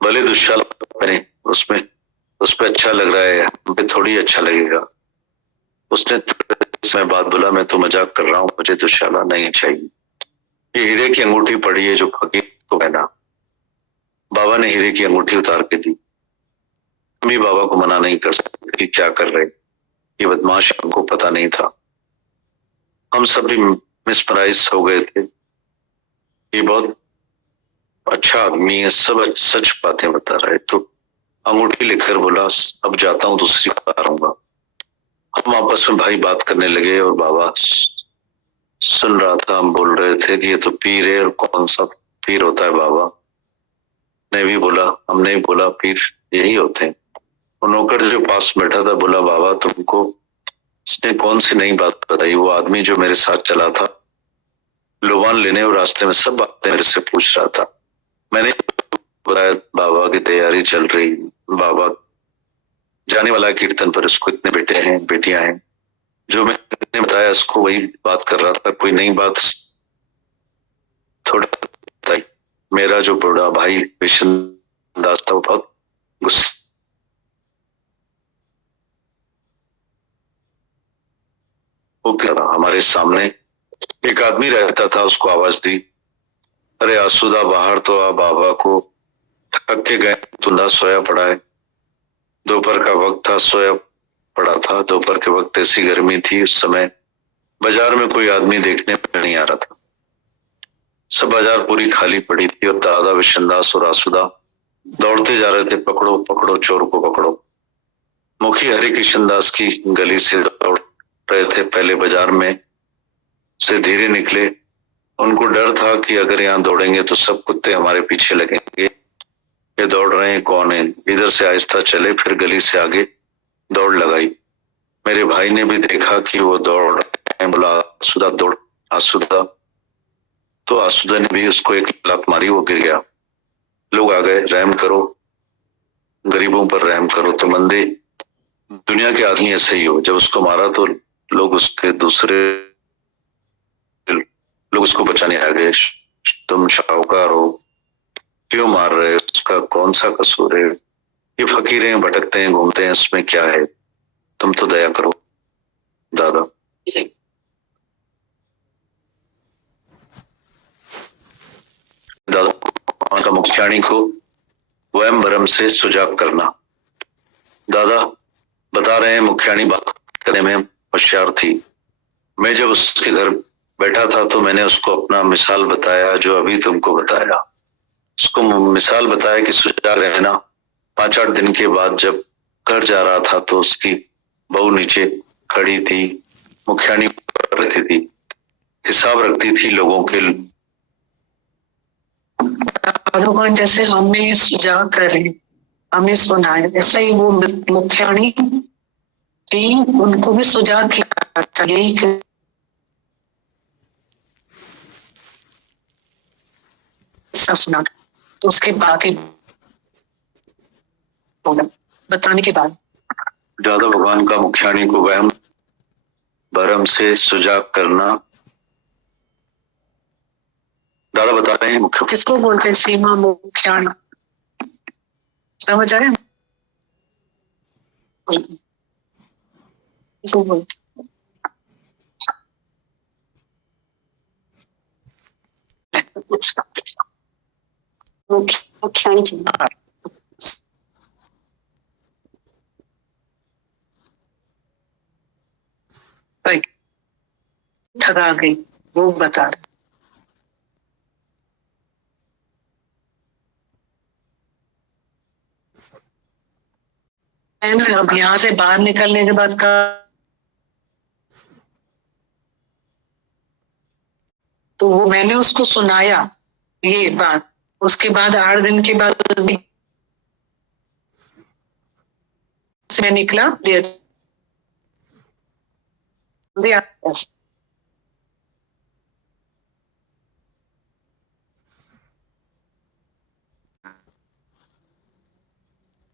भले दुशाला पहने, उसमें उस पे अच्छा लग रहा है, हम पे थोड़ी अच्छा लगेगा। उसने समय बाद बोला मैं तो मजाक कर रहा हूँ, मुझे दुशाला नहीं चाहिए। ये हीरे की अंगूठी पड़ी है जो फकीर को पहना। बाबा ने हीरे की अंगूठी उतार के दी। हम भी बाबा को मना नहीं कर सकते कि क्या कर रहे। ये बदमाश हमको पता नहीं था। हम सब भी मिसमराइज हो गए थे। ये बहुत अच्छा आदमी है, सब सच बातें बता रहा है। तो अंगूठी लेकर बोला अब जाता हूँ, दूसरी बार आऊंगा। हम आपस में भाई बात करने लगे और बाबा सुन रहा था। हम बोल रहे थे कि ये तो पीर है, और कौन सा पीर होता है। बाबा ने भी बोला, हमने भी बोला पीर यही होते हैं। और नौकर जो पास बैठा था बोला बाबा तुमको इसने कौन सी नई बात बताई। वो आदमी जो मेरे साथ चला था लोबान लेने, और रास्ते में सब बातें मेरे से पूछ रहा था। मैंने बताया बाबा की तैयारी चल रही, बाबा जाने वाला है कीर्तन पर, उसको इतने बेटे हैं बेटियां हैं। जो मैंने बताया उसको वही बात कर रहा था, कोई नई बात थोड़ा बताई। मेरा जो बड़ा भाई विशन दास था वो बहुत गुस्सा हो गया। हमारे सामने एक आदमी रहता था, उसको आवाज दी, अरे आसुदा बाहर तो आ, बाबा को थक के गए, धुंधा सोया पड़ा है। दोपहर का वक्त था, सोया पड़ा था। दोपहर के वक्त ऐसी गर्मी थी, उस समय बाजार में कोई आदमी देखने पर नहीं आ रहा था। सब बाजार पूरी खाली पड़ी थी और दादा विशनदास और आसुदा दौड़ते जा रहे थे, पकड़ो पकड़ो चोर को पकड़ो। मुखी हरि किशन दास की गली से दौड़ रहे थे। पहले बाजार में से धीरे निकले। उनको डर था कि अगर यहाँ दौड़ेंगे तो सब कुत्ते हमारे पीछे लगेंगे। ये दौड़ रहे हैं कौन है। इधर से आहिस्ता चले, फिर गली से आगे दौड़ लगाई। मेरे भाई ने भी देखा कि वो दौड़ रहे हैं, बोला आसुदा दौड़, आसुदा। तो आसुदा ने भी उसको एक लात मारी, वो गिर गया। लोग आ गए, रहम करो, गरीबों पर रहम करो। तो मंदे दुनिया के आदमी ऐसे ही हो, जब उसको मारा तो लोग उसके दूसरे लोग उसको बचाने आ गए। तुम शाहूकार हो, क्यों मार रहे हो, उसका कौन सा कसूर है। ये फकीर हैं, भटकते हैं, घूमते हैं, उसमें क्या है, तुम तो दया करो। दादा दादा का मुखियाणी को वहम भरम से सुजाग करना। दादा बता रहे हैं मुखियाणी बात करने में होशियार थी। मैं जब उसके घर बैठा था तो मैंने उसको अपना मिसाल बताया, जो अभी तुमको बताया। उसको मिसाल बताया कि सुजाग रहना। 5-8 दिन के बाद जब घर जा रहा था तो उसकी बहू नीचे खड़ी थी, मुखियाणी रहती थी, हिसाब रखती थी लोगों के। भगवान जैसे हमें सुझाव करें, हमें सुनाए, ऐसा ही वो मुखियाणी थी, उनको भी सुझाव किया था यही सुना। तो उसके बाकी बताने के बाद दादा भगवान का मुखियाणी को वहम भरम से सुजाग करना। दादा बता रहे हैं मुख्य किसको बोलते हैं, सीमा मुखियाणी, समझ आ रहे हैं? किसको बोलते मुखियाणी ठगा गई, वो बता रहे। अब यहाँ से बाहर निकलने के बाद का तो वो मैंने उसको सुनाया ये बात। उसके बाद 8 दिन के बाद से मैं निकला। Yes.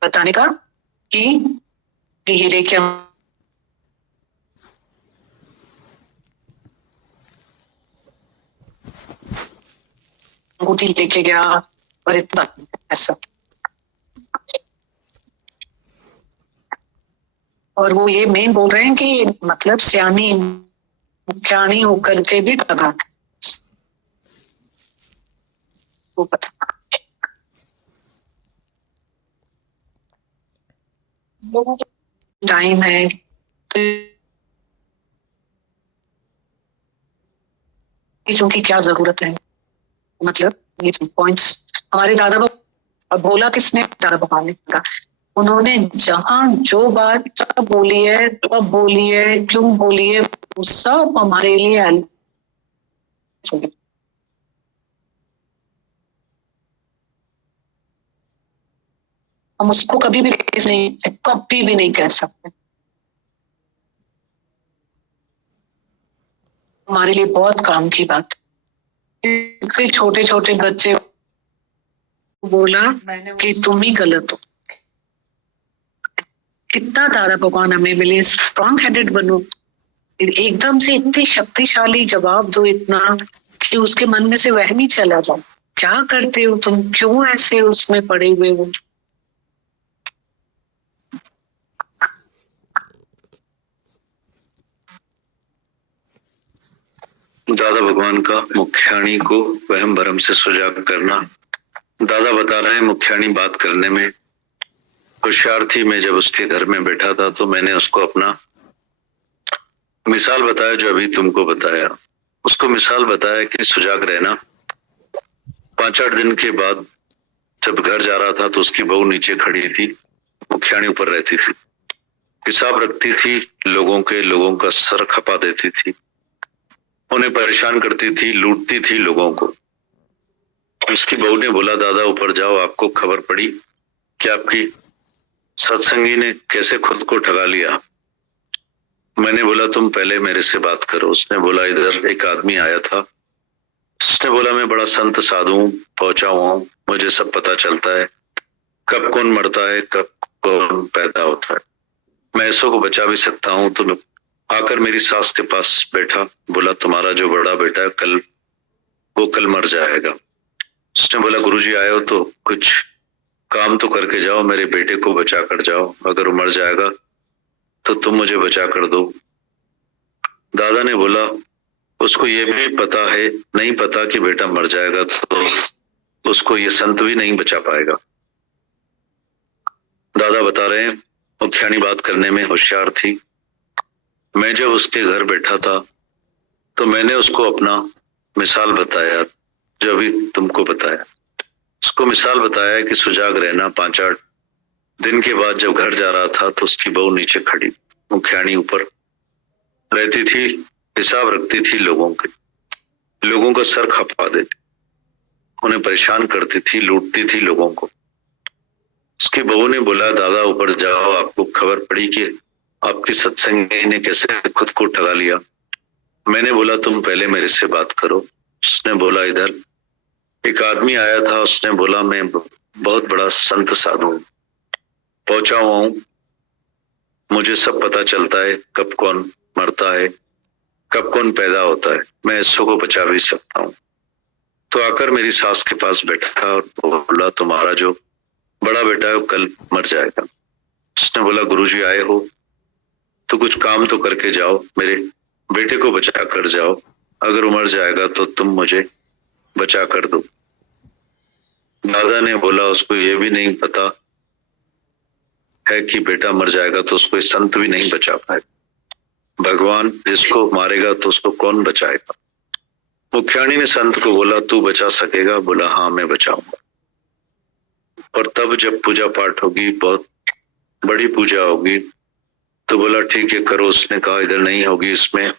बताने का कि हीरे के अंगूठी लेके गया और इतना ऐसा। और वो ये मेन बोल रहे हैं कि मतलब सियानी मुखियानी होकर के भी ठगा वो पता टाइम है चीजों की क्या जरूरत है। मतलब ये पॉइंट्स हमारे दादा बाबा, अब बोला किसने, दादा बाबा ने कहा, उन्होंने जहां जो बात सब बोली है, कब बोली है, क्यों बोली है, वो सब हमारे लिए हम उसको कभी भी नहीं कह सकते। हमारे लिए बहुत काम की बात। इतने छोटे छोटे बच्चे बोला कि तुम ही गलत हो। कितना दादा भगवान हमें मिले, स्ट्रॉन्ग हेडेड बनो, एकदम से इतने शक्तिशाली जवाब दो इतना कि उसके मन में से वहम ही चला जाए। क्या करते हो तुम, क्यों ऐसे उसमें पड़े हुए हो। दादा भगवान का मुखियानी को वहम भरम से सुजाग करना। दादा बता रहे हैं मुखियानी बात करने में होशियार थी। मैं जब उसके घर में बैठा था तो मैंने उसको अपना मिसाल बताया जो अभी तुमको बताया। उसको मिसाल बताया कि सुजाग रहना। 5-8 दिन के बाद जब घर जा रहा था तो उसकी बहू नीचे खड़ी थी, मुखियानी ऊपर रहती थी, हिसाब रखती थी लोगों का सर खपा देती थी, उन्हें परेशान करती थी, लूटती थी लोगों को। उसकी बहू ने बोला दादा ऊपर जाओ, आपको खबर पड़ी कि आपकी सत्संगी ने कैसे खुद को ठगा लिया। मैंने बोला तुम पहले मेरे से बात करो। उसने बोला इधर एक आदमी आया था, उसने बोला मैं बड़ा संत साधु पहुंचा हुआ हूं, मुझे सब पता चलता है कब कौन मरता है, कब कौन पैदा होता है, मैं ऐसों को बचा भी सकता हूँ। तो आकर मेरी सास के पास बैठा, बोला तुम्हारा जो बड़ा बेटा है कल मर जाएगा। उसने बोला गुरुजी आए हो तो कुछ काम तो करके जाओ, मेरे बेटे को बचा कर जाओ, अगर वो मर जाएगा तो तुम मुझे बचा कर दो। दादा ने बोला उसको ये भी पता है, नहीं पता कि बेटा मर जाएगा तो उसको ये संत भी नहीं बचा पाएगा। दादा बता रहे हैं मुखियानी बात करने में होशियार थी। मैं जब उसके घर बैठा था तो मैंने उसको अपना मिसाल बताया जो अभी तुमको बताया। उसको मिसाल बताया कि सुजाग रहना। 5-8 दिन के बाद जब घर जा रहा था तो उसकी बहू नीचे खड़ी, मुखियानी ऊपर रहती थी, हिसाब रखती थी लोगों का सर खपा देती, उन्हें परेशान करती थी, लूटती थी लोगों को। उसकी बहू ने बोला दादा ऊपर जाओ, आपको खबर पड़ी कि आपकी सत्संगी ने कैसे खुद को ठगा लिया। मैंने बोला तुम पहले मेरे से बात करो। उसने बोला इधर एक आदमी आया था, उसने बोला मैं बहुत बड़ा संत साधु हूं, पहुंचा हुआ हूं, मुझे सब पता चलता है कब कौन मरता है, कब कौन पैदा होता है, मैं इसको को बचा भी सकता हूँ। तो आकर मेरी सास के पास बैठा और बोला तुम्हारा जो बड़ा बेटा है वो कल मर जाएगा। उसने बोला गुरुजी आए हो तो कुछ काम तो करके जाओ, मेरे बेटे को बचा कर जाओ, अगर वो मर जाएगा तो तुम मुझे बचा कर दो। दादा ने बोला उसको ये भी नहीं पता है कि बेटा मर जाएगा तो उसको संत भी नहीं बचा पाए, भगवान जिसको मारेगा तो उसको कौन बचाएगा। मुखियानी ने संत को बोला तू बचा सकेगा? बोला हाँ मैं बचाऊंगा। और तब जब पूजा पाठ होगी, बहुत बड़ी पूजा होगी, तो बोला ठीक है करो। उसने कहा इधर नहीं होगी, इसमें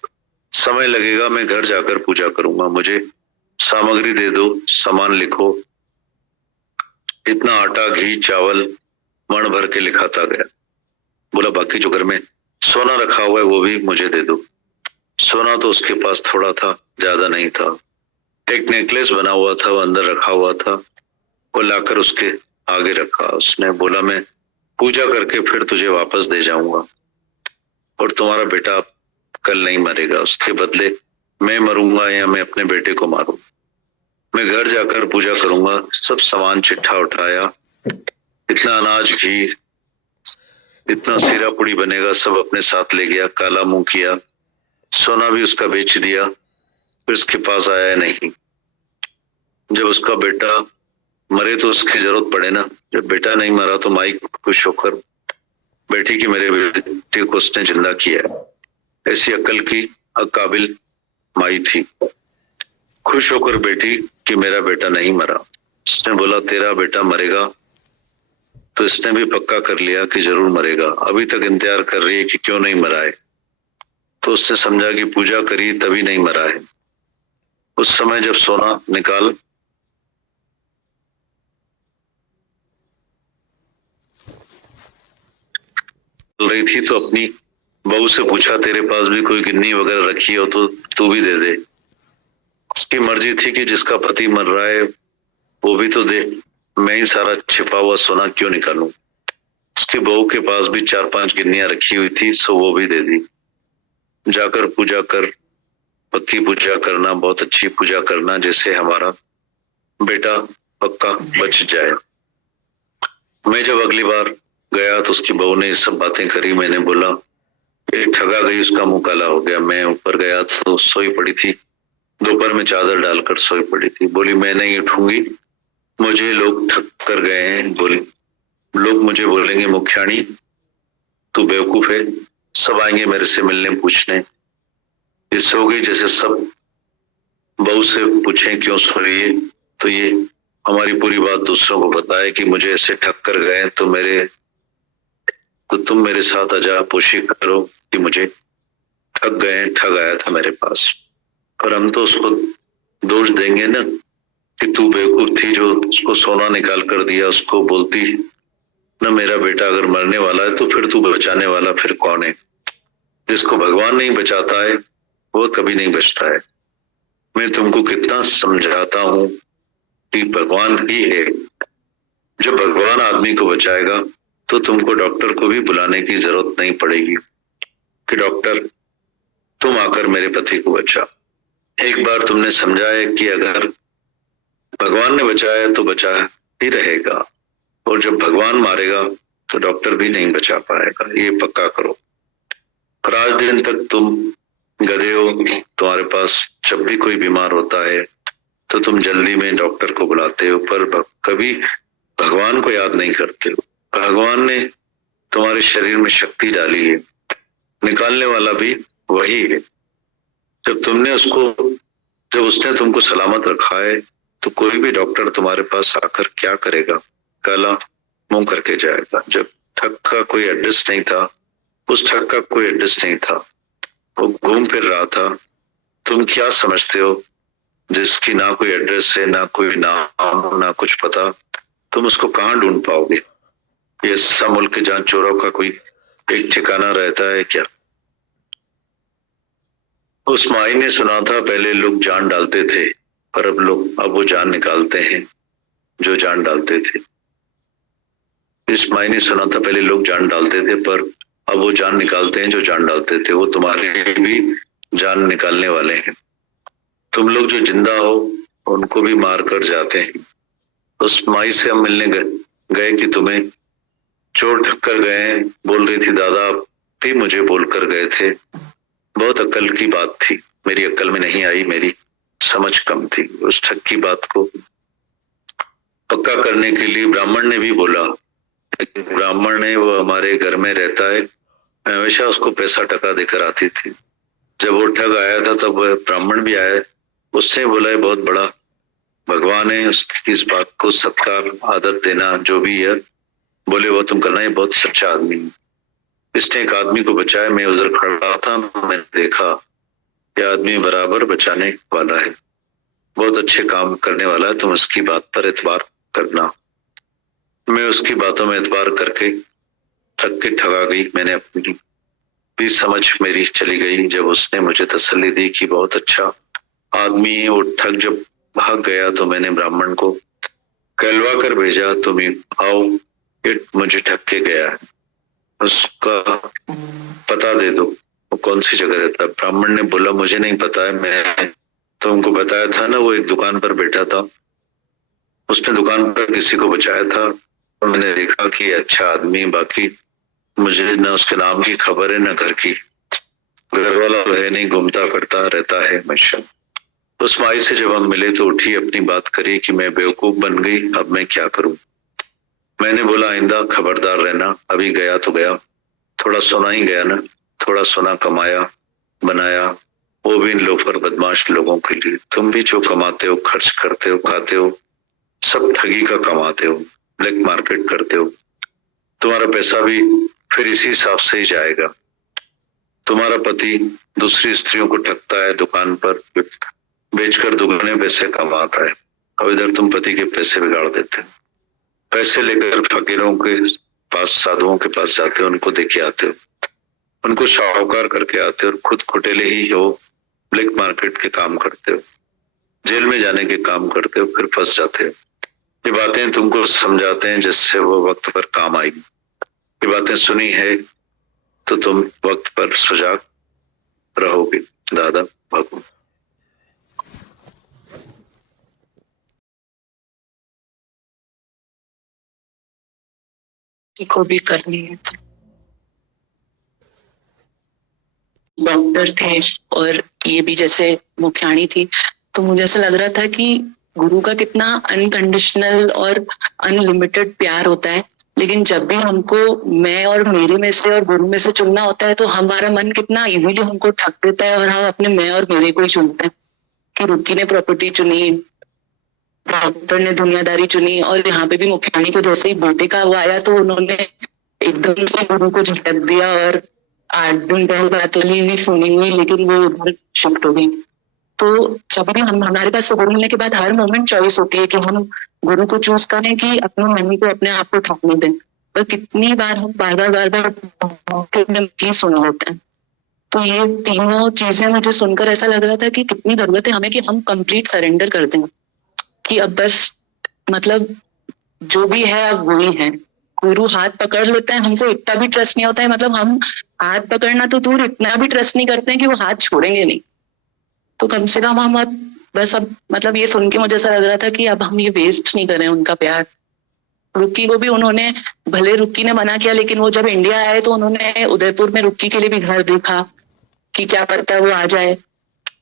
समय लगेगा, मैं घर जाकर पूजा करूंगा, मुझे सामग्री दे दो, सामान लिखो। इतना आटा घी चावल मण भर के लिखाता गया। बोला बाकी जो घर में सोना रखा हुआ है वो भी मुझे दे दो। सोना तो उसके पास थोड़ा था, ज्यादा नहीं था। एक नेकलेस बना हुआ था, वो अंदर रखा हुआ था, वो लाकर उसके आगे रखा। उसने बोला मैं पूजा करके फिर तुझे वापस दे जाऊंगा और तुम्हारा बेटा कल नहीं मरेगा। उसके बदले मैं मरूंगा या मैं अपने बेटे को मारूं। मैं घर जाकर पूजा करूंगा। सब सामान चिट्ठा उठाया, इतना अनाज, घी, इतना सीरा पुड़ी बनेगा सब अपने साथ ले गया। काला मुंह किया, सोना भी उसका बेच दिया, फिर उसके पास आया नहीं। जब उसका बेटा मरे तो उसकी जरूरत पड़े ना। जब बेटा नहीं मरा तो माई खुश होकर बेटी की मेरे बेटे को उसने जिंदा किया। ऐसी अक्ल की अकाबिल माई थी। खुश होकर बेटी कि मेरा बेटा नहीं मरा। उसने बोला तेरा बेटा मरेगा, तो इसने भी पक्का कर लिया कि जरूर मरेगा। अभी तक इंतजार कर रही है कि क्यों नहीं मरा है। तो उसने समझा कि पूजा करी तभी नहीं मरा है। उस समय जब सोना निकाल रही थी तो अपनी बहू से पूछा तेरे पास भी कोई गिन्नी वगैरह रखी हो तो तू भी दे दे। उसकी मर्जी थी कि जिसका पति मर रहा है वो भी तो दे, मैं ही सारा छिपा हुआ सोना क्यों निकालूं। उसकी बहू के पास भी 4-5 गिन्नियां रखी हुई थी, सो वो भी दे दी। जाकर पूजा कर, पक्की पूजा करना, बहुत अच्छी पूजा करना, जैसे हमारा बेटा पक्का बच जाए। मैं जब अगली बार गया तो उसकी बहू ने सब बातें करी। मैंने बोला ये ठगा गई, उसका मुंह काला हो गया। मैं ऊपर गया तो सोई पड़ी थी, दोपहर में चादर डालकर सोई पड़ी थी। बोली मैं नहीं उठूंगी, मुझे लोग ठग कर गए हैं। बोली लोग मुझे बोलेंगे मुखियाणी तू बेवकूफ है, सब आएंगे मेरे से मिलने पूछने। ये सो गई जैसे सब बहू से पूछे क्यों सो रही है, तो ये हमारी पूरी बात दूसरों को बताए कि मुझे ऐसे ठग कर गए तो तुम मेरे साथ आजा पोशी करो कि मुझे ठग गए, ठग आया था मेरे पास। पर हम तो उसको दोष देंगे ना कि तू बेवकूफ थी जो उसको सोना निकाल कर दिया। उसको बोलती ना मेरा बेटा अगर मरने वाला है तो फिर तू बचाने वाला फिर कौन है। जिसको भगवान नहीं बचाता है वह कभी नहीं बचता है। मैं तुमको कितना समझाता हूं कि भगवान ही है। जब भगवान आदमी को बचाएगा तो तुमको डॉक्टर को भी बुलाने की जरूरत नहीं पड़ेगी कि डॉक्टर तुम आकर मेरे पति को बचा। एक बार तुमने समझा है कि अगर भगवान ने बचाया तो बचा ही रहेगा, और जब भगवान मारेगा तो डॉक्टर भी नहीं बचा पाएगा, ये पक्का करो। और आज दिन तक तुम गधे हो, तुम्हारे पास जब भी कोई बीमार होता है तो तुम जल्दी में डॉक्टर को बुलाते हो, पर कभी भगवान को याद नहीं करते हो। भगवान ने तुम्हारे शरीर में शक्ति डाली है, निकालने वाला भी वही है। जब उसने तुमको सलामत रखा है तो कोई भी डॉक्टर तुम्हारे पास आकर क्या करेगा, काला मुंह करके जाएगा। जब ठग का कोई एड्रेस नहीं था, उस ठग का कोई एड्रेस नहीं था, वो घूम फिर रहा था। तुम क्या समझते हो जिसकी ना कोई एड्रेस है, ना कोई नाम, ना कुछ पता, तुम उसको कहाँ ढूंढ पाओगे। ये ऐसा मुल्क जहाँ चोरों का कोई एक ठिकाना रहता है क्या। उस माई ने सुना था पहले लोग जान डालते थे, पर अब वो जान निकालते हैं जो जान डालते थे। इस माई ने सुना था पहले लोग जान डालते थे, पर अब वो जान निकालते हैं जो जान डालते थे। वो तुम्हारे भी जान निकालने वाले हैं। तुम लोग जो जिंदा हो उनको भी मार कर जाते हैं। उस माई से हम मिलने गए कि तुम्हें चोर ठक्कर गए, बोल रही थी दादा भी मुझे बोलकर गए थे। बहुत अक्ल की बात थी, मेरी अक्ल में नहीं आई, मेरी समझ कम थी। उस ठग की बात को पक्का करने के लिए ब्राह्मण ने भी बोला। ब्राह्मण ने, वो हमारे घर में रहता है, मैं हमेशा उसको पैसा टका देकर आती थी। जब वो ठग आया था तब ब्राह्मण भी आया, उसने बोला है बहुत बड़ा भगवान है, उसकी इस बात को सत्कार आदर देना जो भी है, बोले वो तुम करना, ये बहुत सच्चा आदमी है। इसने एक आदमी को बचाया। मैं उधर खड़ा था, मैंने देखा यह आदमी बराबर बचाने वाला है, बहुत अच्छे काम करने वाला है, तुम उसकी बात पर एतबार करना। मैं उसकी बातों में एतबार करके ठग के ठगा गई। मैंने अपनी भी समझ मेरी चली गई जब उसने मुझे तसल्ली दी कि बहुत अच्छा आदमी है। वो ठग जब भाग गया तो मैंने ब्राह्मण को कहलवा कर भेजा, तुम आओ ये मुझे ठग के गया है, उसका पता दे दो, वो कौन सी जगह रहता है। ब्राह्मण ने बोला मुझे नहीं पता है, मैं तुमको बताया था ना, वो एक दुकान पर बैठा था, उसने दुकान पर किसी को बचाया था, तो मैंने देखा कि अच्छा आदमी, बाकी मुझे न उसके नाम की खबर है न घर की, घर वाला है नहीं, घूमता फिरता रहता है हमेशा। उस माई से जब हम मिले तो उठी, अपनी बात करी कि मैं बेवकूफ बन गई, अब मैं क्या करूं। मैंने बोला आइंदा खबरदार रहना, अभी गया तो गया, थोड़ा सोना ही गया ना, थोड़ा सोना कमाया बनाया, वो भी इन लोफर बदमाश लोगों के लिए। तुम भी जो कमाते हो, खर्च करते हो, खाते हो, सब ठगी का कमाते हो, ब्लैक मार्केट करते हो, तुम्हारा पैसा भी फिर इसी हिसाब से ही जाएगा। तुम्हारा पति दूसरी स्त्रियों को ठगता है, दुकान पर बेचकर दुगने पैसे कमाता है, और इधर तुम पति के पैसे बिगाड़ देते हो। पैसे लेकर फकीरों के पास, साधुओं के पास जाते हो, उनको देके आते हो, उनको शाहूकार करके आते हो, और खुद कुटेले ही हो, ब्लैक मार्केट के काम करते हो, जेल में जाने के काम करते हो, फिर फंस जाते हो। ये बातें तुमको समझाते हैं जिससे वो वक्त पर काम आएगी। ये बातें सुनी है तो तुम वक्त पर सजाग रहोगे। दादा भगवान। को भी करनी है। डॉक्टर थे और ये भी जैसे मुखियाणी थी, तो मुझे ऐसा लग रहा था कि गुरु का कितना अनकंडीशनल और अनलिमिटेड प्यार होता है, लेकिन जब भी हमको मैं और मेरे में से और गुरु में से चुनना होता है तो हमारा मन कितना इजीली हमको ठग देता है और हम अपने मैं और मेरे को ही चुनते हैं। कि रुकी ने प्रॉपर्टी चुनी, डॉक्टर ने दुनियादारी चुनी, और यहाँ पे भी मुखियाणी को जैसे ही बेटे का वो आया तो उन्होंने एकदम से गुरु को झटक दिया और 8 दिन पहले बात नहीं सुनी हुई, लेकिन वो उधर शिफ्ट हो गई। तो जब भी हम हमारे पास गुरु मिलने के बाद हर मोमेंट चॉइस होती है कि हम गुरु को चूज करें कि अपने मन को अपने आप को ठगने दें, पर कितनी बार हम बार बार सुन लेते हैं। तो ये तीनों चीजें मुझे सुनकर ऐसा लग रहा था कि कितनी जरूरत है हमें कि हम कंप्लीट सरेंडर कर दें, कि अब बस मतलब जो भी है अब वही है। गुरु हाथ पकड़ लेते हैं, हमको इतना भी ट्रस्ट नहीं होता है, मतलब हम हाथ पकड़ना तो दूर, इतना भी ट्रस्ट नहीं करते हैं कि वो हाथ छोड़ेंगे नहीं। तो कम से कम हम अब बस अब मतलब ये सुन के मुझे ऐसा लग रहा था कि अब हम ये वेस्ट नहीं करें उनका प्यार। रुक्की को भी उन्होंने, भले रुक्की ने मना किया, लेकिन वो जब इंडिया आए तो उन्होंने उदयपुर में रुक्की के लिए भी घर देखा कि क्या पता है वो आ जाए,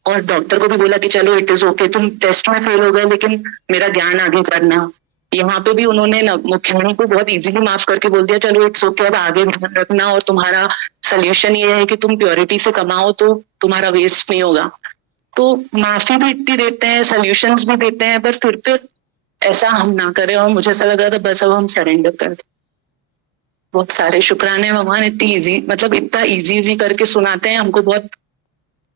और डॉक्टर को भी बोला कि चलो इट इज ओके, तुम टेस्ट में फेल हो गए लेकिन मेरा ज्ञान आगे करना। यहाँ पे भी उन्होंने मुखियाणी को बहुत इजीली माफ करके बोल दिया चलो इट्स ओके, अब आगे ध्यान रखना, और तुम्हारा सोल्यूशन ये है कि तुम प्योरिटी से कमाओ तो तुम्हारा वेस्ट नहीं होगा। तो माफी भी इतनी देते हैं, सोल्यूशंस भी देते हैं, पर फिर ऐसा हम ना करें। और मुझे ऐसा लग रहा था बस अब हम सरेंडर कर दें। बहुत सारे शुक्राने भगवान, इतनी इजी, मतलब इतना इजी करके सुनाते हैं, हमको बहुत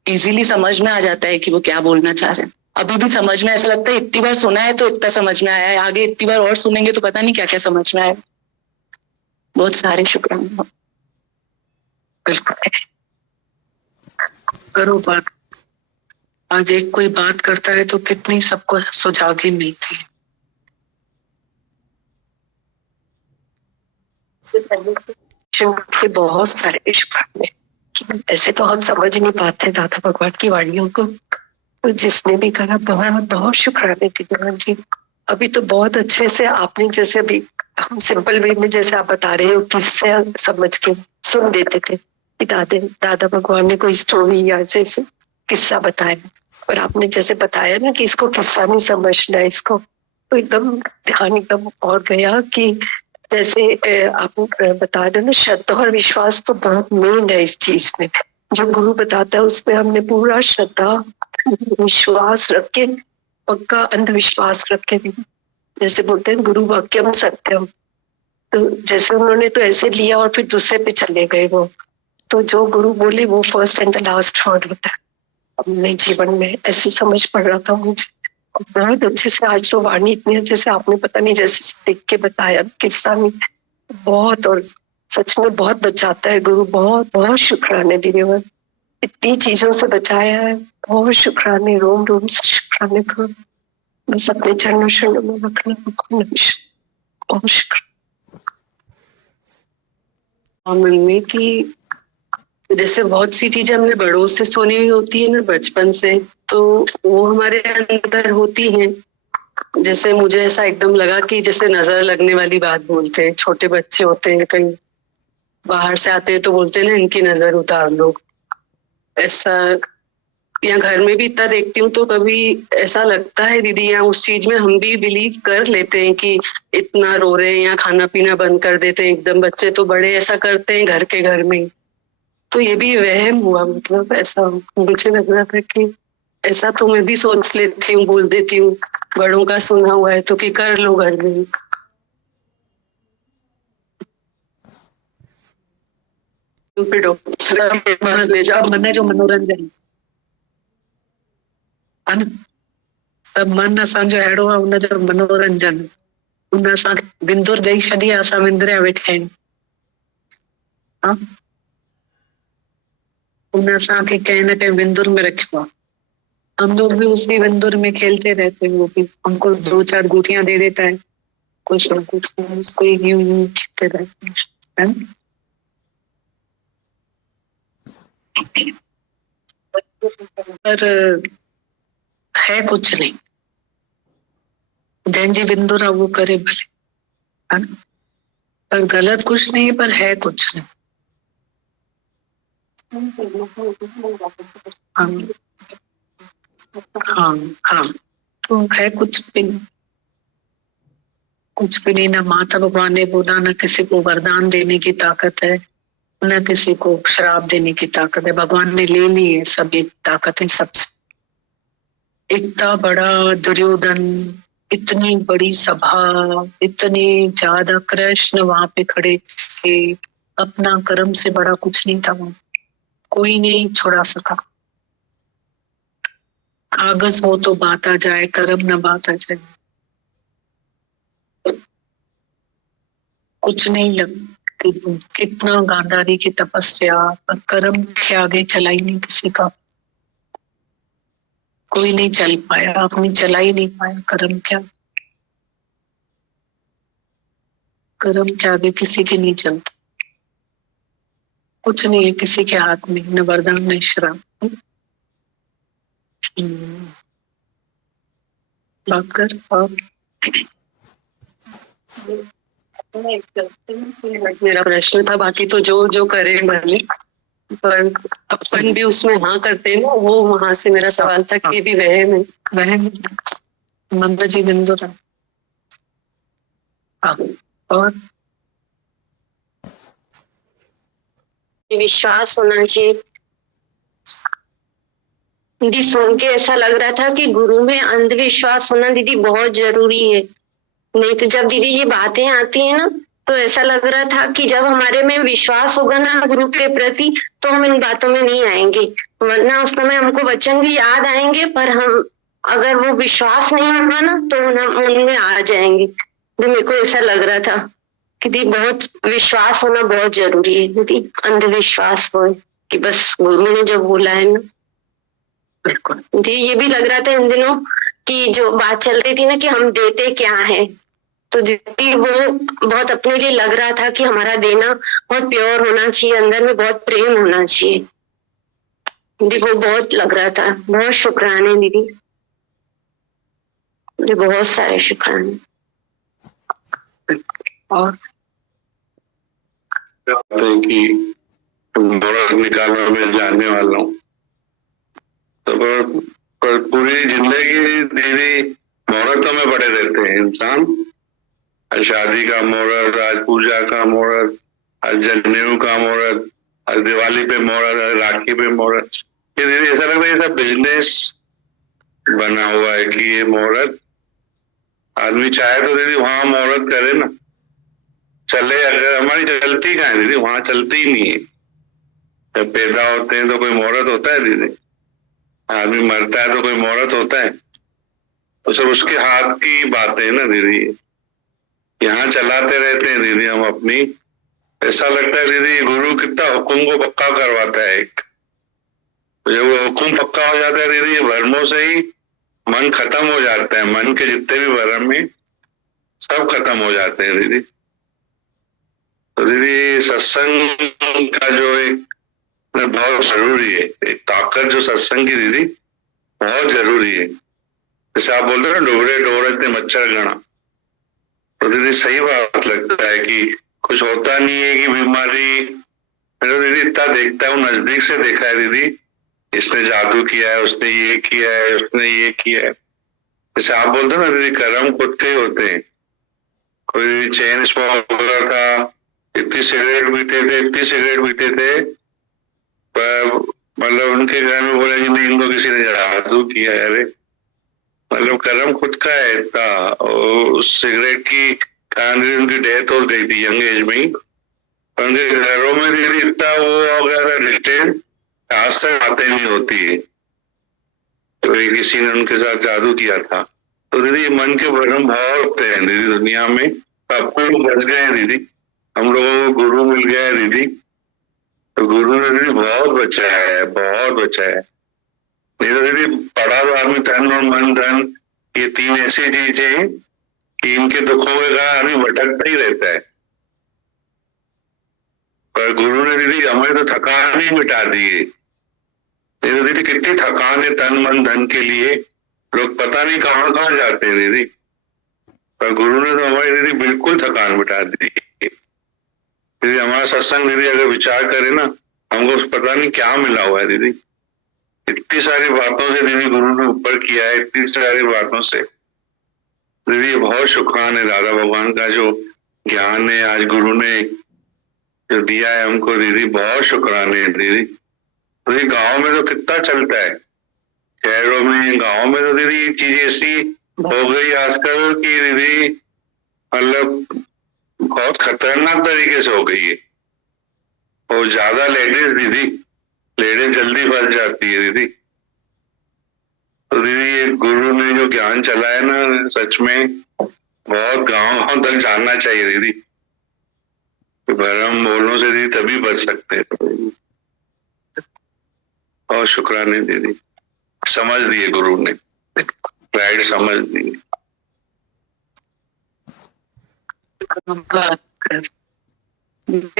इजीली समझ में आ जाता है कि वो क्या बोलना चाह रहे हैं। अभी भी समझ में ऐसा लगता है इतनी बार सुना है तो इतना समझ में आया है, आगे इतनी बार और सुनेंगे तो पता नहीं क्या क्या समझ में आए। बहुत सारे शुक्राने। बिल्कुल करो बात। आज एक कोई बात करता है तो कितनी सबको सुझाव मिलती है। बहुत सारे शुक्राने। ऐसे तो हम समझ नहीं पाते दादा भगवान की वाणियों को, तो जिसने भी कहा बहुत बहुत शुक्राने भगवान जी। अभी तो बहुत अच्छे से आपने, जैसे अभी हम सिंपल वे में जैसे आप बता रहे हो किससे समझ के सुन देते थे कि दादा भगवान ने कोई स्टोरी या ऐसे किस्सा बताया, और आपने जैसे बताया ना कि इसको किस्सा नहीं समझना, इसको तो एकदम ध्यान एकदम और गया कि जैसे आप बता रहे ना, श्रद्धा और विश्वास तो बहुत मेन है इस चीज में। जो गुरु बताता है उसमें हमने पूरा श्रद्धा विश्वास रख के, पक्का अंधविश्वास रख के, जैसे बोलते हैं गुरु वाक्यम सत्यम, तो जैसे उन्होंने तो ऐसे लिया और फिर दूसरे पे चले गए वो। तो जो गुरु बोले वो first and the last word होता है अपने जीवन में, ऐसे समझ पड़ रहा था मुझे। बहुत अच्छे से आज तो वाणी इतनी अच्छे से आपने पता नहीं जैसे देख के बताया किस्सा में, बहुत, और सच में बहुत बचाता है गुरु। बहुत बहुत शुक्राने दिव्यवान, इतनी चीजों से बचाया है, बहुत शुक्राने, रोम रोम से शुक्राने करो। बस अपने चरणों शरणों में रखना, बहुत शुक्र। मन में कि जैसे बहुत सी चीजें हमने बड़ों से सुनी हुई होती है ना बचपन से, तो वो हमारे अंदर होती हैं। जैसे मुझे ऐसा एकदम लगा कि जैसे नजर लगने वाली बात बोलते हैं, छोटे बच्चे होते हैं कहीं बाहर से आते हैं तो बोलते हैं ना इनकी नजर उतार लो, ऐसा। या घर में भी इतना देखती हूँ तो कभी ऐसा लगता है दीदी, या उस चीज में हम भी बिलीव कर लेते हैं कि इतना रो रहे हैं या खाना पीना बंद कर देते हैं एकदम, बच्चे तो बड़े ऐसा करते हैं घर के घर में। तो ये भी वहम हुआ, मतलब ऐसा मुझे लग रहा था कि ऐसा तो मैं भी सोच लेती हूँ, बोल देती हूँ बड़ों का सुना हुआ है तो कि कर लो घर में। फिर डॉक्टर ले जाओ, मन जो मनोरंजन है न, सब मन असांजो अहिड़ो आहे, उनजो मनोरंजन उन असां विंदुर ॾेई छॾी आहे, असां विंदरिया वेठा आहियूं। हाँ? उन असांखे कहीं न कहीं विंदुर में रखियो आहे। हम लोग भी उसी विंदुर में खेलते रहते हैं। वो भी हमको 2-4 गुटियां दे देता है, कुछ न कुछ उसको यूं यूं खेलते रहते हैं, है न? पर है कुछ नहीं, जंहिंजी विंदुर आहे वो करे भले, है न? पर गलत कुछ नहीं, पर है कुछ नहीं। हाँ हाँ हाँ, तो है कुछ भी नहीं, कुछ भी नहीं। ना माता भगवान ने बोला, ना किसी को वरदान देने की ताकत है, न किसी को श्राप देने की ताकत है। भगवान ने ले ली है सभी ताकतें सबसे। इतना बड़ा दुर्योधन, इतनी बड़ी सभा, इतने ज्यादा कृष्ण वहां पे खड़े थे, अपना कर्म से बड़ा कुछ नहीं था वो, कोई नहीं छुड़ा सका। कागज हो तो बात आ जाए, कर्म न बात आ जाए, कुछ नहीं लग। कितना गांधारी की तपस्या, पर कर्म के आगे चला ही नहीं किसी का, कोई नहीं चल पाया, अपनी चला ही नहीं पाया। कर्म क्या, कर्म के आगे किसी के नहीं चलता, कुछ नहीं है किसी के हाथ में, न वरदान न श्राप। बात कर। और मेरा प्रश्न था, बाकी तो जो जो करे भले, पर अपन भी उसमें हाँ करते हैं ना, वो वहां से मेरा सवाल था कि भी वहम है। वहम मंदा जी बिंदु रहा। और विश्वास होना चाहिए। दीदी सुन के ऐसा लग रहा था कि गुरु में अंधविश्वास होना दीदी बहुत जरूरी है। नहीं तो जब दीदी ये बातें आती है ना, तो ऐसा लग रहा था कि जब हमारे में विश्वास होगा ना गुरु के प्रति, तो हम इन बातों में नहीं आएंगे, वरना उस समय हमको वचन भी याद आएंगे, पर हम अगर वो विश्वास नहीं होगा ना तो हम उनमें आ जाएंगे। तो मेरे को ऐसा लग रहा था कि दीदी बहुत विश्वास होना बहुत जरूरी है दीदी, अंधविश्वास हो कि बस गुरु ने जो बोला है ना। बिल्कुल जी, ये भी लग रहा था इन दिनों कि जो बात चल रही थी ना कि हम देते क्या है, तो दीदी वो बहुत अपने लिए लग रहा था कि हमारा देना बहुत प्योर होना चाहिए, अंदर में बहुत प्रेम होना चाहिए। दीदी वो बहुत लग रहा था। बहुत शुक्राने दीदी, बहुत सारे शुक्राने। और कि मुहूर्त निकालने में जानने वाला हूँ, तो पर पूरी जिंदगी दीदी मुहूर्तों में पड़े रहते हैं इंसान। आज शादी का मुहूर्त, आज पूजा का मुहूर्त, आज जनेऊ का मुहूर्त, आज दिवाली पे मुहूर्त, आज राखी पे मुहूर्त। ये दीदी ऐसा लगता है ये सब बिजनेस बना हुआ है कि ये मुहूर्त आदमी चाहे तो दीदी वहां मुहूर्त करे ना, चले। अगर हमारी चलती कहाँ है दीदी, वहां चलती ही नहीं है। जब पैदा होते हैं तो कोई मुहूर्त होता है दीदी, आदमी मरता है तो कोई मुहूर्त होता है, तो सब उसके हाथ की बात है ना दीदी। यहाँ चलाते रहते हैं दीदी हम अपनी। ऐसा लगता है दीदी गुरु कितना हुक्म को पक्का करवाता है एक, तो जब वो हुक्म पक्का हो जाता है दीदी, भरमों से ही मन खत्म हो जाता है। मन के जितने भी भरम है सब खत्म हो जाते हैं दीदी। तो दीदी सत्संग का जो एक बहुत जरूरी है, एक ताकत जो सत्संग की दीदी बहुत जरूरी है। जैसे आप बोल रहे हो ना, डोबरे डोरते मच्छर गणा, तो दीदी सही बात लगता है कि कुछ होता नहीं है कि बीमारी, मेरे दीदी इतना देखता हूँ, नजदीक से देखा है दीदी, इसने जादू किया है, उसने ये किया है, उसने ये किया है। जैसे आप बोलते हो ना दीदी, कर्म खुद के होते हैं। कोई चेन स्मोकर था, इतनी सिगरेट पीते थे, पर मतलब उनके घर में बोला कि नहीं, इनको किसी ने जादू किया है। अरे मतलब कर्म खुद का है इतना। और उस सिगरेट की कारण उनकी डेथ हो गई थी यंग एज में ही। उनके घरों में दीदी इतना वो हो गया था डिटेल, आज तक बातें नहीं होती है। तो किसी ने उनके साथ जादू किया था। तो दीदी मन के भ्रम बहुत हैं दीदी दुनिया में। आपको लोग बच गए हैं दीदी, हम लोगों को गुरु मिल गया है दीदी, तो गुरु ने दीदी बहुत बचाया है, बहुत बचाया है। नहीं तो दीदी पढ़ा तो आदमी तन और मन धन, ये तीन ऐसी चीजें कि इनके दुखों के कारण आदमी भटकता ही रहता है। पर गुरु ने दीदी हमें तो थकान ही मिटा दी है। नहीं तो दीदी कितनी थकान है तन मन धन के लिए, लोग पता नहीं कहाँ कहाँ जाते हैं दीदी। पर गुरु ने तो हमारी दीदी बिल्कुल थकान मिटा दी दीदी। हमारा सत्संग दीदी अगर विचार करे ना, हमको पता नहीं क्या मिला हुआ है दीदी। इतनी सारी बातों से दीदी गुरु ने ऊपर किया है, इतनी सारी बातों से दीदी बहुत शुक्रान है दादा भगवान का, जो ज्ञान है आज गुरु ने जो दिया है हमको दीदी, बहुत शुक्रान है दीदी। दीदी गाँव में तो कितना चलता है, शहरों में, गाँव में तो दीदी चीजें ऐसी हो गई आजकल की दीदी, मतलब बहुत खतरनाक तरीके से हो गई है। और ज्यादा लेडीज जल्दी फंस जाती है दीदी। तो दीदी ये गुरु ने जो ज्ञान चलाया ना, सच में बहुत गाँव तक जानना चाहिए दीदी। भरम बोलों से दीदी तभी बच सकते हैं। और शुक्राने दीदी, समझ दिए गुरु ने, राइट समझ दिए।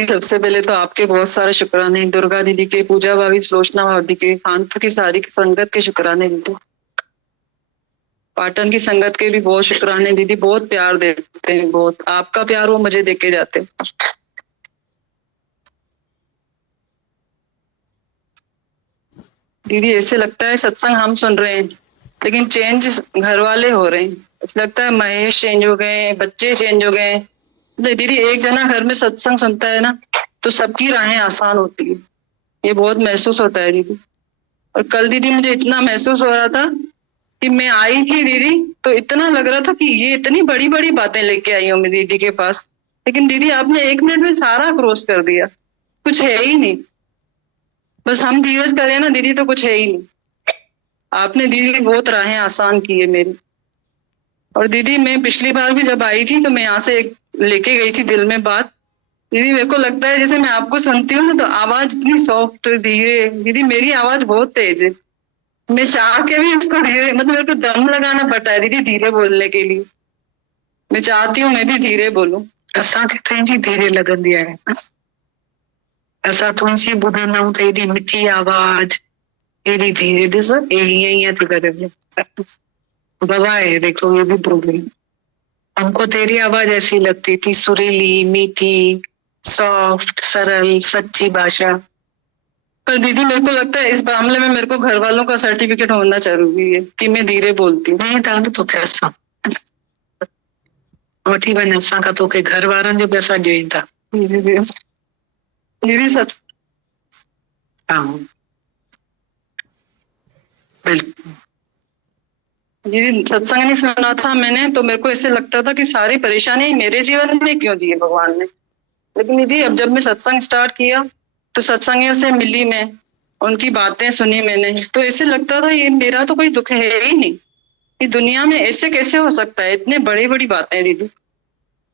सबसे पहले तो आपके बहुत सारे शुक्राने, दुर्गा दीदी के, पूजा भाभी, सुलोचना भाभी के, कानपुर की सारी की संगत के शुक्राने दीदी, पाटन की संगत के भी बहुत शुक्राने दीदी। बहुत प्यार देते हैं, बहुत आपका प्यार वो मुझे देके जाते हैं। दीदी ऐसे लगता है सत्संग हम सुन रहे हैं, लेकिन चेंज घर वाले हो रहे हैं। ऐसा लगता है महेश चेंज हो गए, बच्चे चेंज हो गए। दीदी एक जना घर में सत्संग सुनता है ना, तो सबकी राहें आसान होती है, ये बहुत महसूस होता है दीदी। और कल दीदी मुझे इतना महसूस हो रहा था कि मैं आई थी दीदी, तो इतना लग रहा था कि ये इतनी बड़ी बड़ी बातें लेके आई हूँ मैं दीदी के पास, लेकिन दीदी आपने 1 मिनट में सारा क्रॉस कर दिया, कुछ है ही नहीं। बस हम धीरज करें ना दीदी, तो कुछ है ही नहीं। आपने दीदी बहुत राहें आसान की है मेरी। और दीदी मैं पिछली बार भी जब आई थी, तो मैं यहाँ से एक लेके गई थी दिल में बात। दीदी मेरे को लगता है जैसे मैं आपको सुनती हूँ ना, तो आवाज इतनी सॉफ्ट धीरे, दीदी मेरी आवाज बहुत तेज है, मैं चाह के भी उसको धीरे, मतलब मेरे को दम लगाना पड़ता है दीदी धीरे बोलने के लिए। मैं चाहती हूँ मैं भी धीरे बोलूं। असां किथे जी धीरे लगंदी आहे, असां तुलसी ॿुधंदा आहियूं त एॾी मिठी आवाज, एॾी धीरे, ॾिसो ईअं ईअं थी करे दवा है, देखो ये भी प्रॉब्लम। हमको तेरी आवाज ऐसी लगती थी, सुरीली, मीठी, सॉफ्ट, सरल, सच्ची भाषा। पर दीदी मेरे को लगता है इस मामले में मेरे को घर वालों का सर्टिफिकेट होना जरूरी है कि मैं धीरे बोलती हूँ। नहीं दादू तो क्या असां वठी वञ, असां खां तोखे घर वारनि जो बि असां ॾियूं था दीदी सच। हाँ बिल्कुल दीदी सत्संग नहीं सुना था मैंने, तो मेरे को ऐसे लगता था कि सारी परेशानी मेरे जीवन में क्यों दी है भगवान ने। लेकिन दीदी अब जब मैं सत्संग स्टार्ट किया, तो सत्संगियों से मिली मैं, उनकी बातें सुनी मैंने, तो ऐसे लगता था ये मेरा तो कोई दुख है ही नहीं, कि दुनिया में ऐसे कैसे हो सकता है, इतने बड़ी बड़ी बातें दीदी।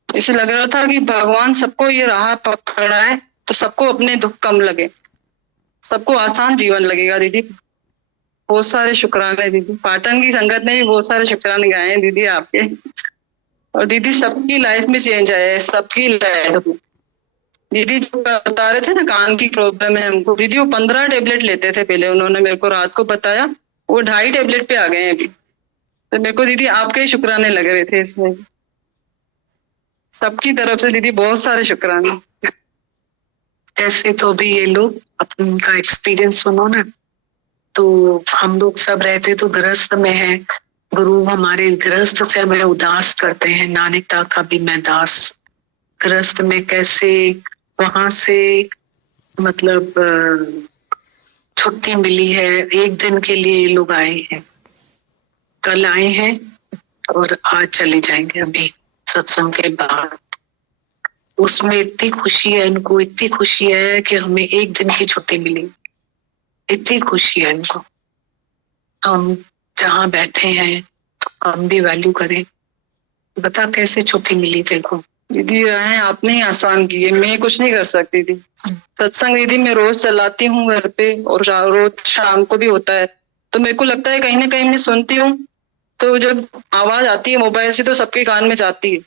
ऐसे लग रहा था कि भगवान सबको ये राह पकड़ा है, तो सबको अपने दुख कम लगे, सबको आसान जीवन लगेगा दीदी। बहुत सारे शुक्राने दीदी, पाटन की संगत ने भी बहुत सारे शुक्राने गाए हैं दीदी आपके। और दीदी सबकी लाइफ में चेंज आया है, सबकी लाइफ में। दीदी जो बता रहे थे ना कान की प्रॉब्लम है हमको, दीदी वो 15 टेबलेट लेते थे पहले, उन्होंने मेरे को रात को बताया, वो 2.5 टेबलेट पे आ गए हैं अभी। तो मेरे को दीदी आपके ही शुक्राने लग रहे थे इसमें, सबकी तरफ से दीदी बहुत सारे शुक्राने। ऐसे तो भी ये लोग उनका एक्सपीरियंस सुनो ना, तो हम लोग सब रहते तो गृहस्थ में है, गुरु हमारे गृहस्थ से हमें उदास करते हैं, नानकता का भी मैं दास। गृहस्थ में कैसे वहां से मतलब छुट्टी मिली है, एक दिन के लिए ये लोग आए हैं, कल आए हैं और आज चले जाएंगे अभी सत्संग के बाद। उसमें इतनी खुशी है इनको, इतनी खुशी है कि हमें एक दिन की छुट्टी मिली, इतनी खुशी है इनको। हम जहाँ बैठे हैं तो हम भी वैल्यू करें। बता कैसे छुट्टी मिली देखो। दीदी राहें आपने ही आसान की है, मैं कुछ नहीं कर सकती थी। सत्संग दीदी मैं रोज चलाती हूँ घर पे, और रोज शाम को भी होता है, तो मेरे को लगता है कहीं ना कहीं मैं सुनती हूँ, तो जब आवाज आती है मोबाइल से तो सबके कान में जाती है।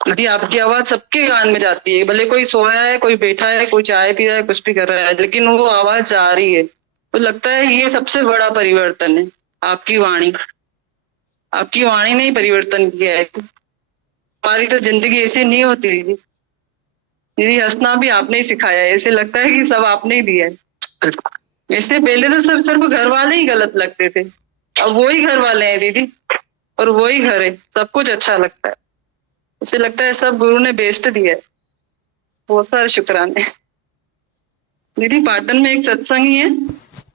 दीदी आपकी आवाज सबके कान में जाती है, भले कोई सोया है, कोई बैठा है, कोई चाय पी रहा है, कुछ भी कर रहा है, लेकिन वो आवाज जा रही है। तो लगता है ये सबसे बड़ा परिवर्तन है, आपकी वाणी। आपकी वाणी ने ही परिवर्तन किया है। हमारी तो जिंदगी ऐसी नहीं होती दीदी। दीदी हंसना भी आपने ही सिखाया है, ऐसे लगता है कि सब आपने ही दिया है। ऐसे पहले तो सब सिर्फ घर वाले ही गलत लगते थे, अब वो ही घर वाले हैं दीदी, और वो ही घर है, सब कुछ अच्छा लगता है। ऐसे लगता है सब गुरु ने बेस्ट दिया है। बहुत सारे शुक्राने। दीदी पाटन में एक सत्संगी है,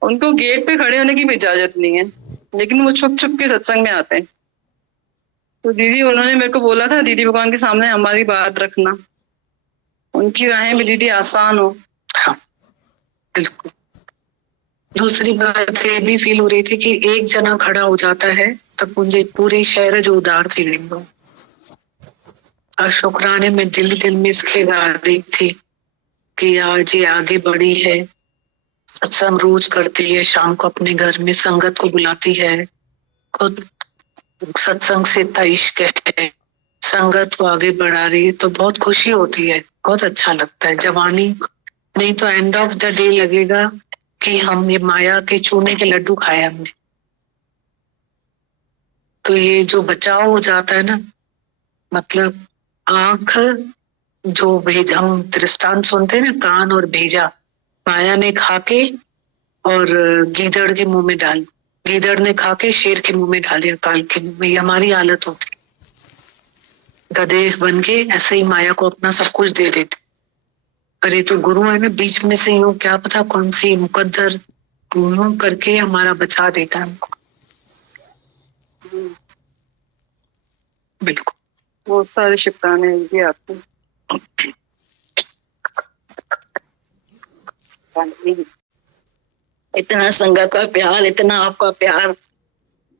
उनको गेट पे खड़े होने की भी इजाजत नहीं है, लेकिन वो छुप छुप के सत्संग में आते हैं। तो दीदी उन्होंने मेरे को बोला था दीदी भगवान के सामने हमारी बात रखना, उनकी राहें भी दीदी आसान हो। हाँ बिल्कुल। दूसरी बात ये भी फील हो रही थी कि एक जना खड़ा हो जाता है तब मुझे पूरी शहर जो उदार थी गई। और शुक्राने में दिल में इसलिए गा रही थी कि आज ये आगे बढ़ी है, सत्संग रोज करती है, शाम को अपने घर में संगत को बुलाती है, खुद सत्संग से इतना इश्क है, संगत को आगे बढ़ा रही है, तो बहुत खुशी होती है, बहुत अच्छा लगता है। जवानी नहीं तो एंड ऑफ द डे लगेगा कि हम ये माया के चूने के लड्डू खाए हमने। तो ये जो बचाव हो जाता है ना, मतलब आंख जो भेज, हम दृष्टांत सुनते हैं ना, कान और भेजा माया ने खा के और गीदड़ के मुंह में डाल, गीदड़ ने खा के शेर के मुंह में डालिया, काल के मुंह में। ये हमारी हालत होती, गधे बन के ऐसे ही माया को अपना सब कुछ दे देते। अरे तो गुरु है ना, बीच में से यूं क्या पता कौन सी मुकद्दर यूं करके हमारा बचा देता है। बिल्कुल। बहुत सारे शुक्राने दीदी आपको। इतना संगत का प्यार, इतना आपका प्यार,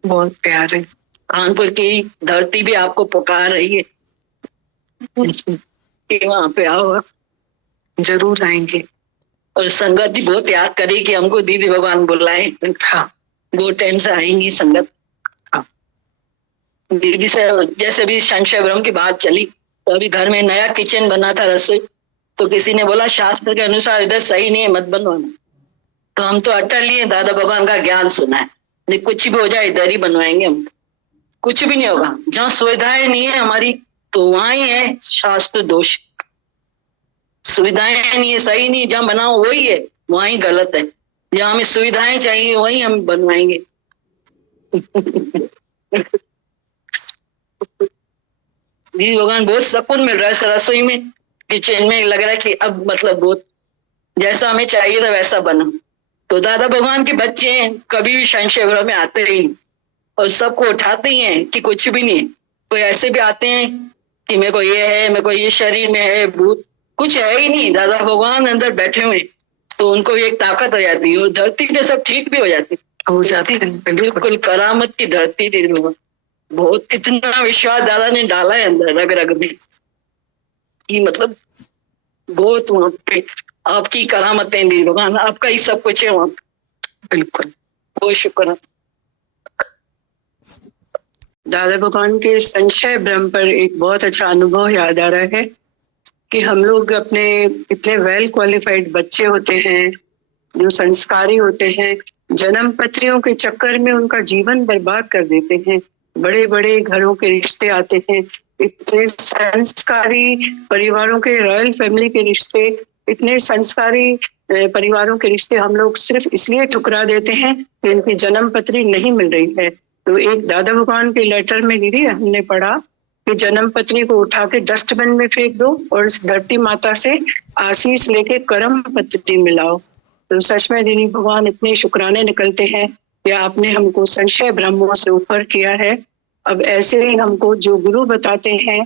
बहुत प्यार है। कानपुर की धरती भी आपको पुकार रही है कि वहां पे आओ। जरूर आएंगे। और संगत भी बहुत याद करी कि हमको दीदी भगवान बुलाए। हाँ बहुत टाइम से आएंगी संगत। हाँ। दीदी से जैसे भी संशय ब्रह्म की बात चली, तो अभी घर में नया किचन बना था, रसोई, तो किसी ने बोला शास्त्र के अनुसार इधर सही नहीं है, मत बनवाना। तो हम तो अटल ही है, दादा भगवान का ज्ञान सुना है, नहीं कुछ भी हो जाए इधर ही बनवाएंगे हम, कुछ भी नहीं होगा। जहाँ सुविधाएं नहीं है हमारी, तो वहां ही है शास्त्र दोष। सुविधाएं नहीं है, सही नहीं, जहाँ बनाओ वही है, वहां ही गलत है। जहाँ हमें सुविधाएं चाहिए वही हम बनवाएंगे। दीदी भगवान बहुत सुकून मिल रहा है रसोई में, किचन में। लग रहा है कि अब मतलब बहुत जैसा हमें चाहिए था वैसा बना। तो दादा भगवान के बच्चे हैं, कभी भी संशय में आते ही नहीं, और सबको उठाते ही हैं कि कुछ भी नहीं है। कोई ऐसे भी आते हैं कि मेरे को ये है, मेरे को ये शरीर में है भूत, कुछ है ही नहीं, दादा भगवान अंदर बैठे हुए, तो उनको एक ताकत हो जाती है, और धरती पे सब ठीक भी हो जाती है। बिल्कुल करामत की धरती थी भगवान। बहुत इतना विश्वास दादा ने डाला है अंदर रग रग में कि मतलब बहुत वहां पे आपकी करामतें दी भगवान, आपका ही सब कुछ है वहां। बिल्कुल। बहुत शुक्र। दादा भगवान के संशय ब्रह्म पर एक बहुत अच्छा अनुभव याद आ रहा है। कि हम लोग अपने इतने वेल क्वालिफाइड बच्चे होते हैं, जो संस्कारी होते हैं, जन्म पत्रियों के चक्कर में उनका जीवन बर्बाद कर देते हैं। बड़े बड़े घरों के रिश्ते आते हैं, इतने संस्कारी परिवारों के, रॉयल फैमिली के रिश्ते, इतने संस्कारी परिवारों के रिश्ते हम लोग सिर्फ इसलिए ठुकरा देते हैं कि इनकी जन्म पत्री नहीं मिल रही है। तो एक दादा भगवान के लेटर में दीदी हमने पढ़ा कि जन्म पत्री को उठा के डस्टबिन में फेंक दो और इस धरती माता से आशीष लेके कर्म पत्री मिलाओ। तो सच में दीदी भगवान इतने शुक्राने निकलते हैं कि आपने हमको संशय भ्रमों से ऊपर किया है। अब ऐसे ही हमको जो गुरु बताते हैं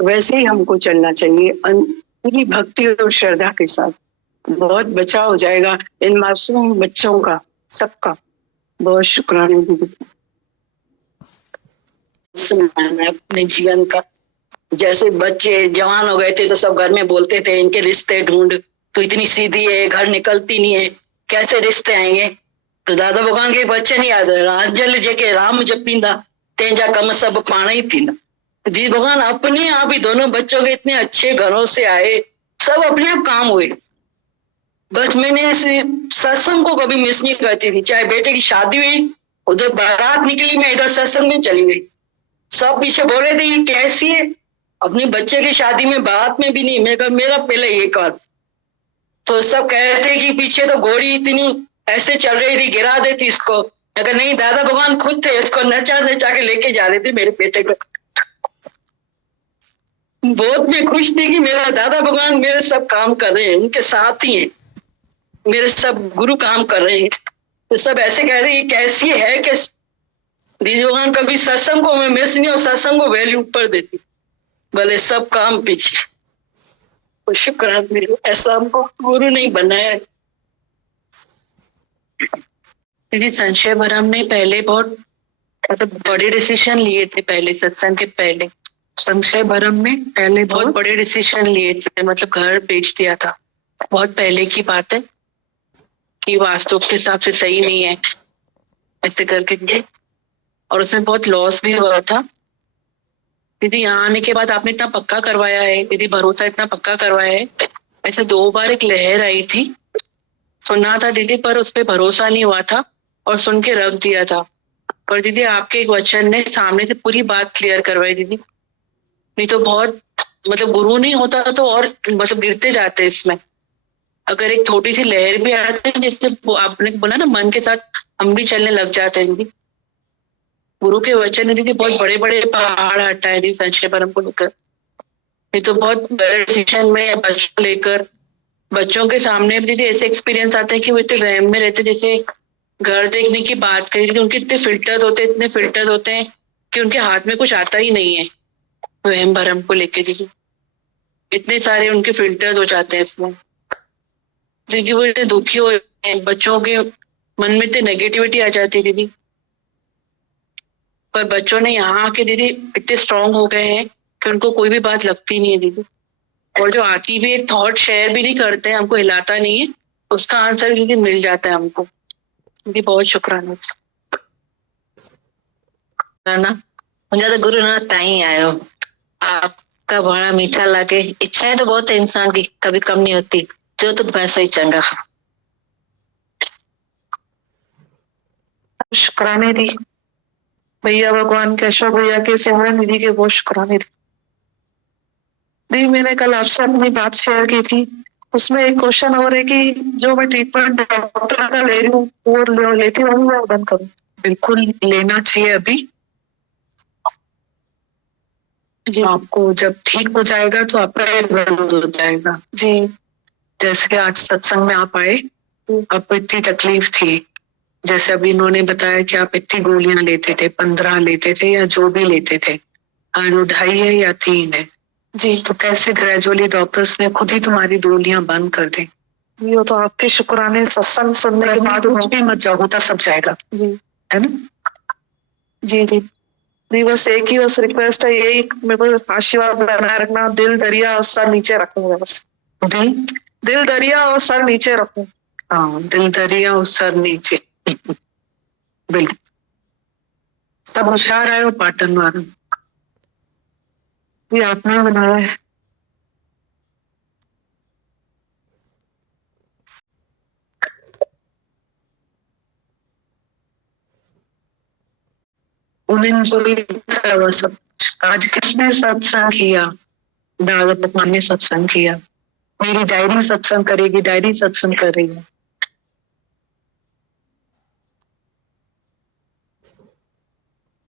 वैसे ही हमको चलना चाहिए, पूरी भक्ति और श्रद्धा के साथ। बहुत बचाव हो जाएगा इन मासूम बच्चों का, सबका। बहुत शुक्राने दीदी। सुना है अपने जीवन का, जैसे बच्चे जवान हो गए थे तो सब घर में बोलते थे इनके रिश्ते ढूंढ, तो इतनी सीधी है, घर निकलती नहीं है, कैसे रिश्ते आएंगे। तो दादा भगवान के वचन याद है, राजल जेके राम जपींदा तेजा कम सब पाना ही थी ना। दी भगवान अपने आप ही दोनों बच्चों के इतने अच्छे घरों से आए, सब अपने आप काम हुए। बस मैंने ऐसे सत्संग को कभी मिस नहीं करती थी, चाहे बेटे की शादी हुई, उधर बारात निकली, मैं इधर सत्संग में चली गई। सब पीछे बोल रहे थे कैसी है, अपने बच्चे की शादी में बारात में भी नहीं। मैं कहा मेरा पहले ये कर। तो सब कह रहे थे कि पीछे तो घोड़ी इतनी ऐसे चल रही थी, गिरा देती इसको। मैं कहा नहीं, दादा भगवान खुद थे, इसको नचा नचा के लेके जा रहे थे मेरे बेटे को। बहुत मैं खुश थी कि मेरा दादा भगवान मेरे सब काम कर रहे हैं, उनके साथ ही हैं, मेरे सब गुरु काम कर रहे हैं। तो सब ऐसे कह रहे हैं कैसी है, कैसी। दीदी भगवान कभी सत्संग को मैं मिस नहीं, और सत्संग को वैल्यू ऊपर देती, भले सब काम पीछे। तो शुक्राना मेरे, ऐसा हमको गुरु नहीं बनाया। दीदी संशय भरम ने पहले बहुत मतलब बड़े डिसीजन लिए थे, पहले सत्संग के पहले संशय भरम ने पहले बहुत बड़े डिसीजन लिए थे, मतलब घर बेच दिया था। बहुत पहले की बात है कि वास्तु के हिसाब से सही नहीं है ऐसे करके दीदी, और उसमें बहुत लॉस भी हुआ था दीदी। यहाँ आने के बाद आपने इतना पक्का करवाया है दीदी, भरोसा इतना पक्का करवाया है। ऐसे 2 बार एक लहर आई थी, सुना था दीदी, पर उस पर भरोसा नहीं हुआ था और सुन के रख दिया था। पर दीदी आपके एक वचन ने सामने से पूरी बात क्लियर करवाई दीदी। नहीं तो बहुत मतलब गुरु नहीं होता तो और मतलब गिरते जाते इसमें। अगर एक छोटी सी लहर भी आती है, जैसे आपने बोला ना, मन के साथ हम भी चलने लग जाते हैं दीदी। गुरु के वचन ने दीदी बहुत बड़े बड़े पहाड़ हटाए दीदी संशय भरम को लेकर। ये तो बहुत बड़े डिसीजन में बच्चों लेकर, बच्चों के सामने भी दीदी ऐसे एक्सपीरियंस आते हैं कि वो इतने वहम में रहते, जैसे घर देखने की बात करी थी, उनके इतने फिल्टर्स होते हैं कि उनके हाथ में कुछ आता ही नहीं है। वहम भरम को लेके दीदी इतने सारे उनके फिल्टर्स हो जाते हैं इसमें दीदी। वो इतने दुखी हो जाते हैं, बच्चों के मन में इतनी नेगेटिविटी आ जाती है दीदी। पर बच्चों ने यहाँ आके दीदी इतने स्ट्रांग हो गए हैं कि उनको कोई भी बात लगती नहीं है दीदी। और जो आती भी एक थॉट शेयर भी नहीं करते हैं, हमको हिलाता नहीं है, उसका आंसर दीदी मिल जाता है हमको दीदी। बहुत शुक्राना ना मुझे तो गुरु नानक ताई आयो, आपका बड़ा मीठा लगे। इच्छाएं तो बहुत है इंसान की, कभी कम नहीं होती, जो तो वैसा ही चंगा। शुक्राने दी भैया भगवान के, अशोक भैया के, सिमरन दीदी के बहुत शुक्राने दी। मैंने कल आपसे अपनी बात शेयर की थी, उसमें एक क्वेश्चन और है कि जो मैं ट्रीटमेंट डॉक्टर का ले रही हूँ वो लेती रहूँ या बंद करूँ? बिल्कुल लेना चाहिए अभी जी। आपको जब ठीक हो जाएगा तो आपका बंद हो जाएगा जी। जैसे आज सत्संग में आप आए, आपको इतनी तकलीफ थी, जैसे अभी इन्होंने बताया कि आप इतनी गोलियां लेते थे, 15 लेते थे या जो भी लेते थे, आज 2.5 है या 3 है जी। तो कैसे ग्रेजुअली डॉक्टर्स ने खुद ही तुम्हारी गोलियां बंद कर दी। ये तो आपके शुक्राने सत्संग सुनने के बाद कुछ भी मत जाओ, होता सब जाएगा जी, है ना जी। जी बस एक ही बस रिक्वेस्ट है, यही मेरे को आशीर्वाद बनाए रखना, दिल दरिया और सर नीचे रखूंगा बस। दिल दरिया और सर नीचे रखूं। हाँ, दिल दरिया और सर नीचे बिल्कुल। सब होशियार है वो पाटन वाला, ये आपने बनाया है। उन्हें enjoy था वो सब। आज किसने सत्संग किया? दादा भगवान ने सत्संग किया। मेरी डायरी सत्संग करेगी, डायरी सत्संग करेगी।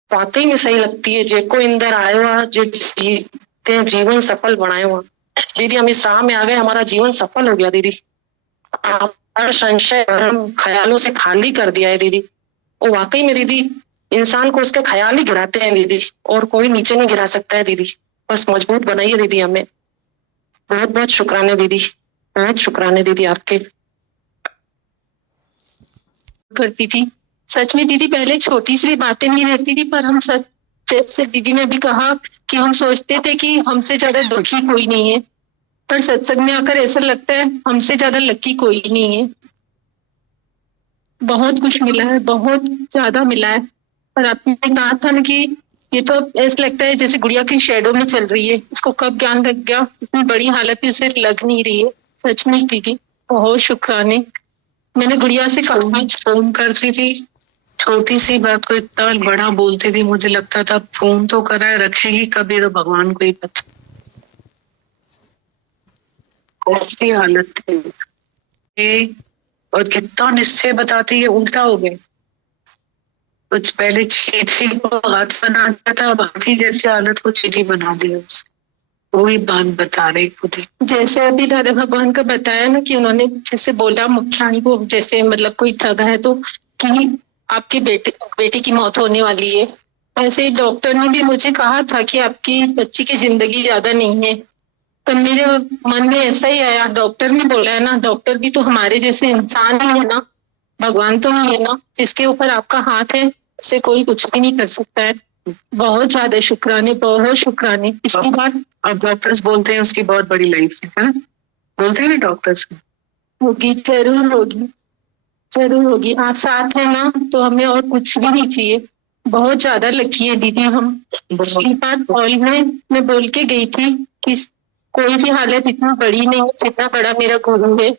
वाकई में सही लगती है जेको इंदर आयो आ जे जीवन सफल बनायो आ। दीदी हम इस राह में आ गए, हमारा जीवन सफल हो गया दीदी। आप हर संशय भ्रम ख्यालों से खाली कर दिया है दीदी। और वाकई में दीदी इंसान को उसके ख्याल ही गिराते हैं दीदी, और कोई नीचे नहीं गिरा सकता है दीदी। बस मजबूत बनाइए दीदी हमें। बहुत बहुत शुक्राने दीदी, बहुत शुक्राने दीदी आपके। करती थी सच में दीदी, पहले छोटी सी भी बातें नहीं रहती थी, पर हम सच, जैसे दीदी ने भी कहा कि हम सोचते थे कि हमसे ज्यादा दुखी कोई नहीं है, पर सत्संग में आकर ऐसा लगता है हमसे ज्यादा लकी कोई नहीं है। बहुत कुछ मिला है, बहुत ज्यादा मिला है। पर आपने कहा था ना कि ये तो ऐसा लगता है जैसे गुड़िया की शेडो में चल रही है, इसको कब ज्ञान लग गया, इतनी बड़ी हालत में उसे लग नहीं रही है। सच में दीदी बहुत शुक्राने। मैंने गुड़िया से कहा, फोन करती थी, छोटी सी बात को इतना बड़ा बोलती थी, मुझे लगता था फोन तो कराए रखेगी कभी, तो भगवान को ही पता। ऐसी हालत थी और कितना निश्चय बताती है, उल्टा हो गया। कुछ पहले चीटी को हाथ बनाता था, बाकी जैसे हालत को चीटी बना दिया। वही बात बता रही खुद ही। जैसे अभी दादा भगवान का बताया ना कि उन्होंने जैसे बोला मुखियानी को, जैसे मतलब कोई ठगा है तो कि आपके बेटे की मौत होने वाली है। ऐसे डॉक्टर ने भी मुझे कहा था कि आपकी बच्ची की जिंदगी ज्यादा नहीं है, तो मेरे मन में ऐसा ही आया, डॉक्टर ने बोला है ना, डॉक्टर भी तो हमारे जैसे इंसान ही है ना, भगवान तो नहीं है ना, जिसके ऊपर आपका हाथ है उसे कोई कुछ भी नहीं कर सकता है। बहुत ज्यादा शुक्राने, बहुत शुक्राने। पिछली बार अब डॉक्टर्स बोलते हैं उसकी बहुत बड़ी लाइफ है, बोलते हैं ना डॉक्टर्स। होगी, जरूर होगी, जरूर होगी। आप साथ है ना तो हमें और कुछ भी नहीं चाहिए। बहुत ज्यादा लकी है दीदी हम। पिछली बार हॉल में मैं बोल के गई थी कि कोई भी हालत इतना बड़ी नहीं है जितना बड़ा मेरा गुरु है।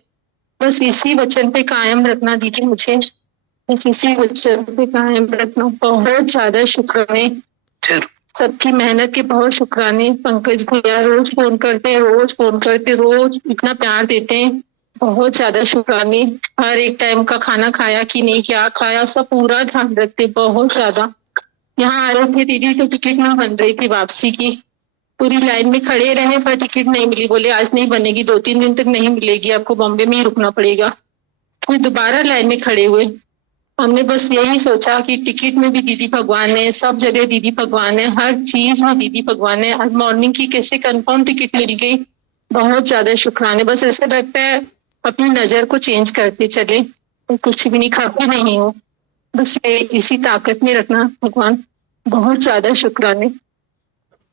बस इसी वचन पे कायम रखना दीदी मुझे, बस इसी वचन पे कायम रखना। बहुत ज्यादा शुक्राने, सबकी मेहनत के बहुत शुक्राने। पंकज भैया रोज फोन करते, रोज फोन करते, रोज इतना प्यार देते हैं। बहुत ज्यादा शुक्राने। हर एक टाइम का खाना खाया कि नहीं, क्या खाया, सब पूरा ध्यान रखते। बहुत ज्यादा। यहाँ आ रहे थे दीदी तो टिकट नहीं बन रही थी वापसी की, पूरी लाइन में खड़े रहे पर टिकट नहीं मिली। बोले आज नहीं बनेगी, 2-3 दिन तक नहीं मिलेगी, आपको बॉम्बे में ही रुकना पड़ेगा। फिर दोबारा लाइन में खड़े हुए। हमने बस यही सोचा कि टिकट में भी दीदी भगवान है, सब जगह दीदी भगवान है, हर चीज में दीदी भगवान है। आज मॉर्निंग की कैसे कंफर्म टिकट मिल गई, बहुत ज्यादा शुक्राने। बस ऐसा लगता है अपनी नजर को चेंज करते चले, तो कुछ भी नहीं, खफा नहीं हो, बस इसी ताकत में रखना भगवान। बहुत ज्यादा शुक्राने।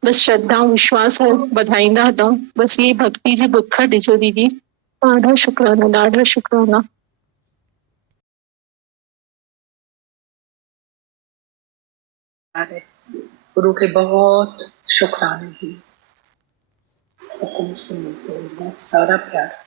बस श्रद्धा विश्वास है, बधाई दो, बस ये भक्ति जी बुख ॾिजो दीदी। ॾाढो शुक्राना, ॾाढो शुक्राना। गुरु के बहुत शुक्राने हैं, हुक्म से मिलते हैं बहुत सारा प्यार।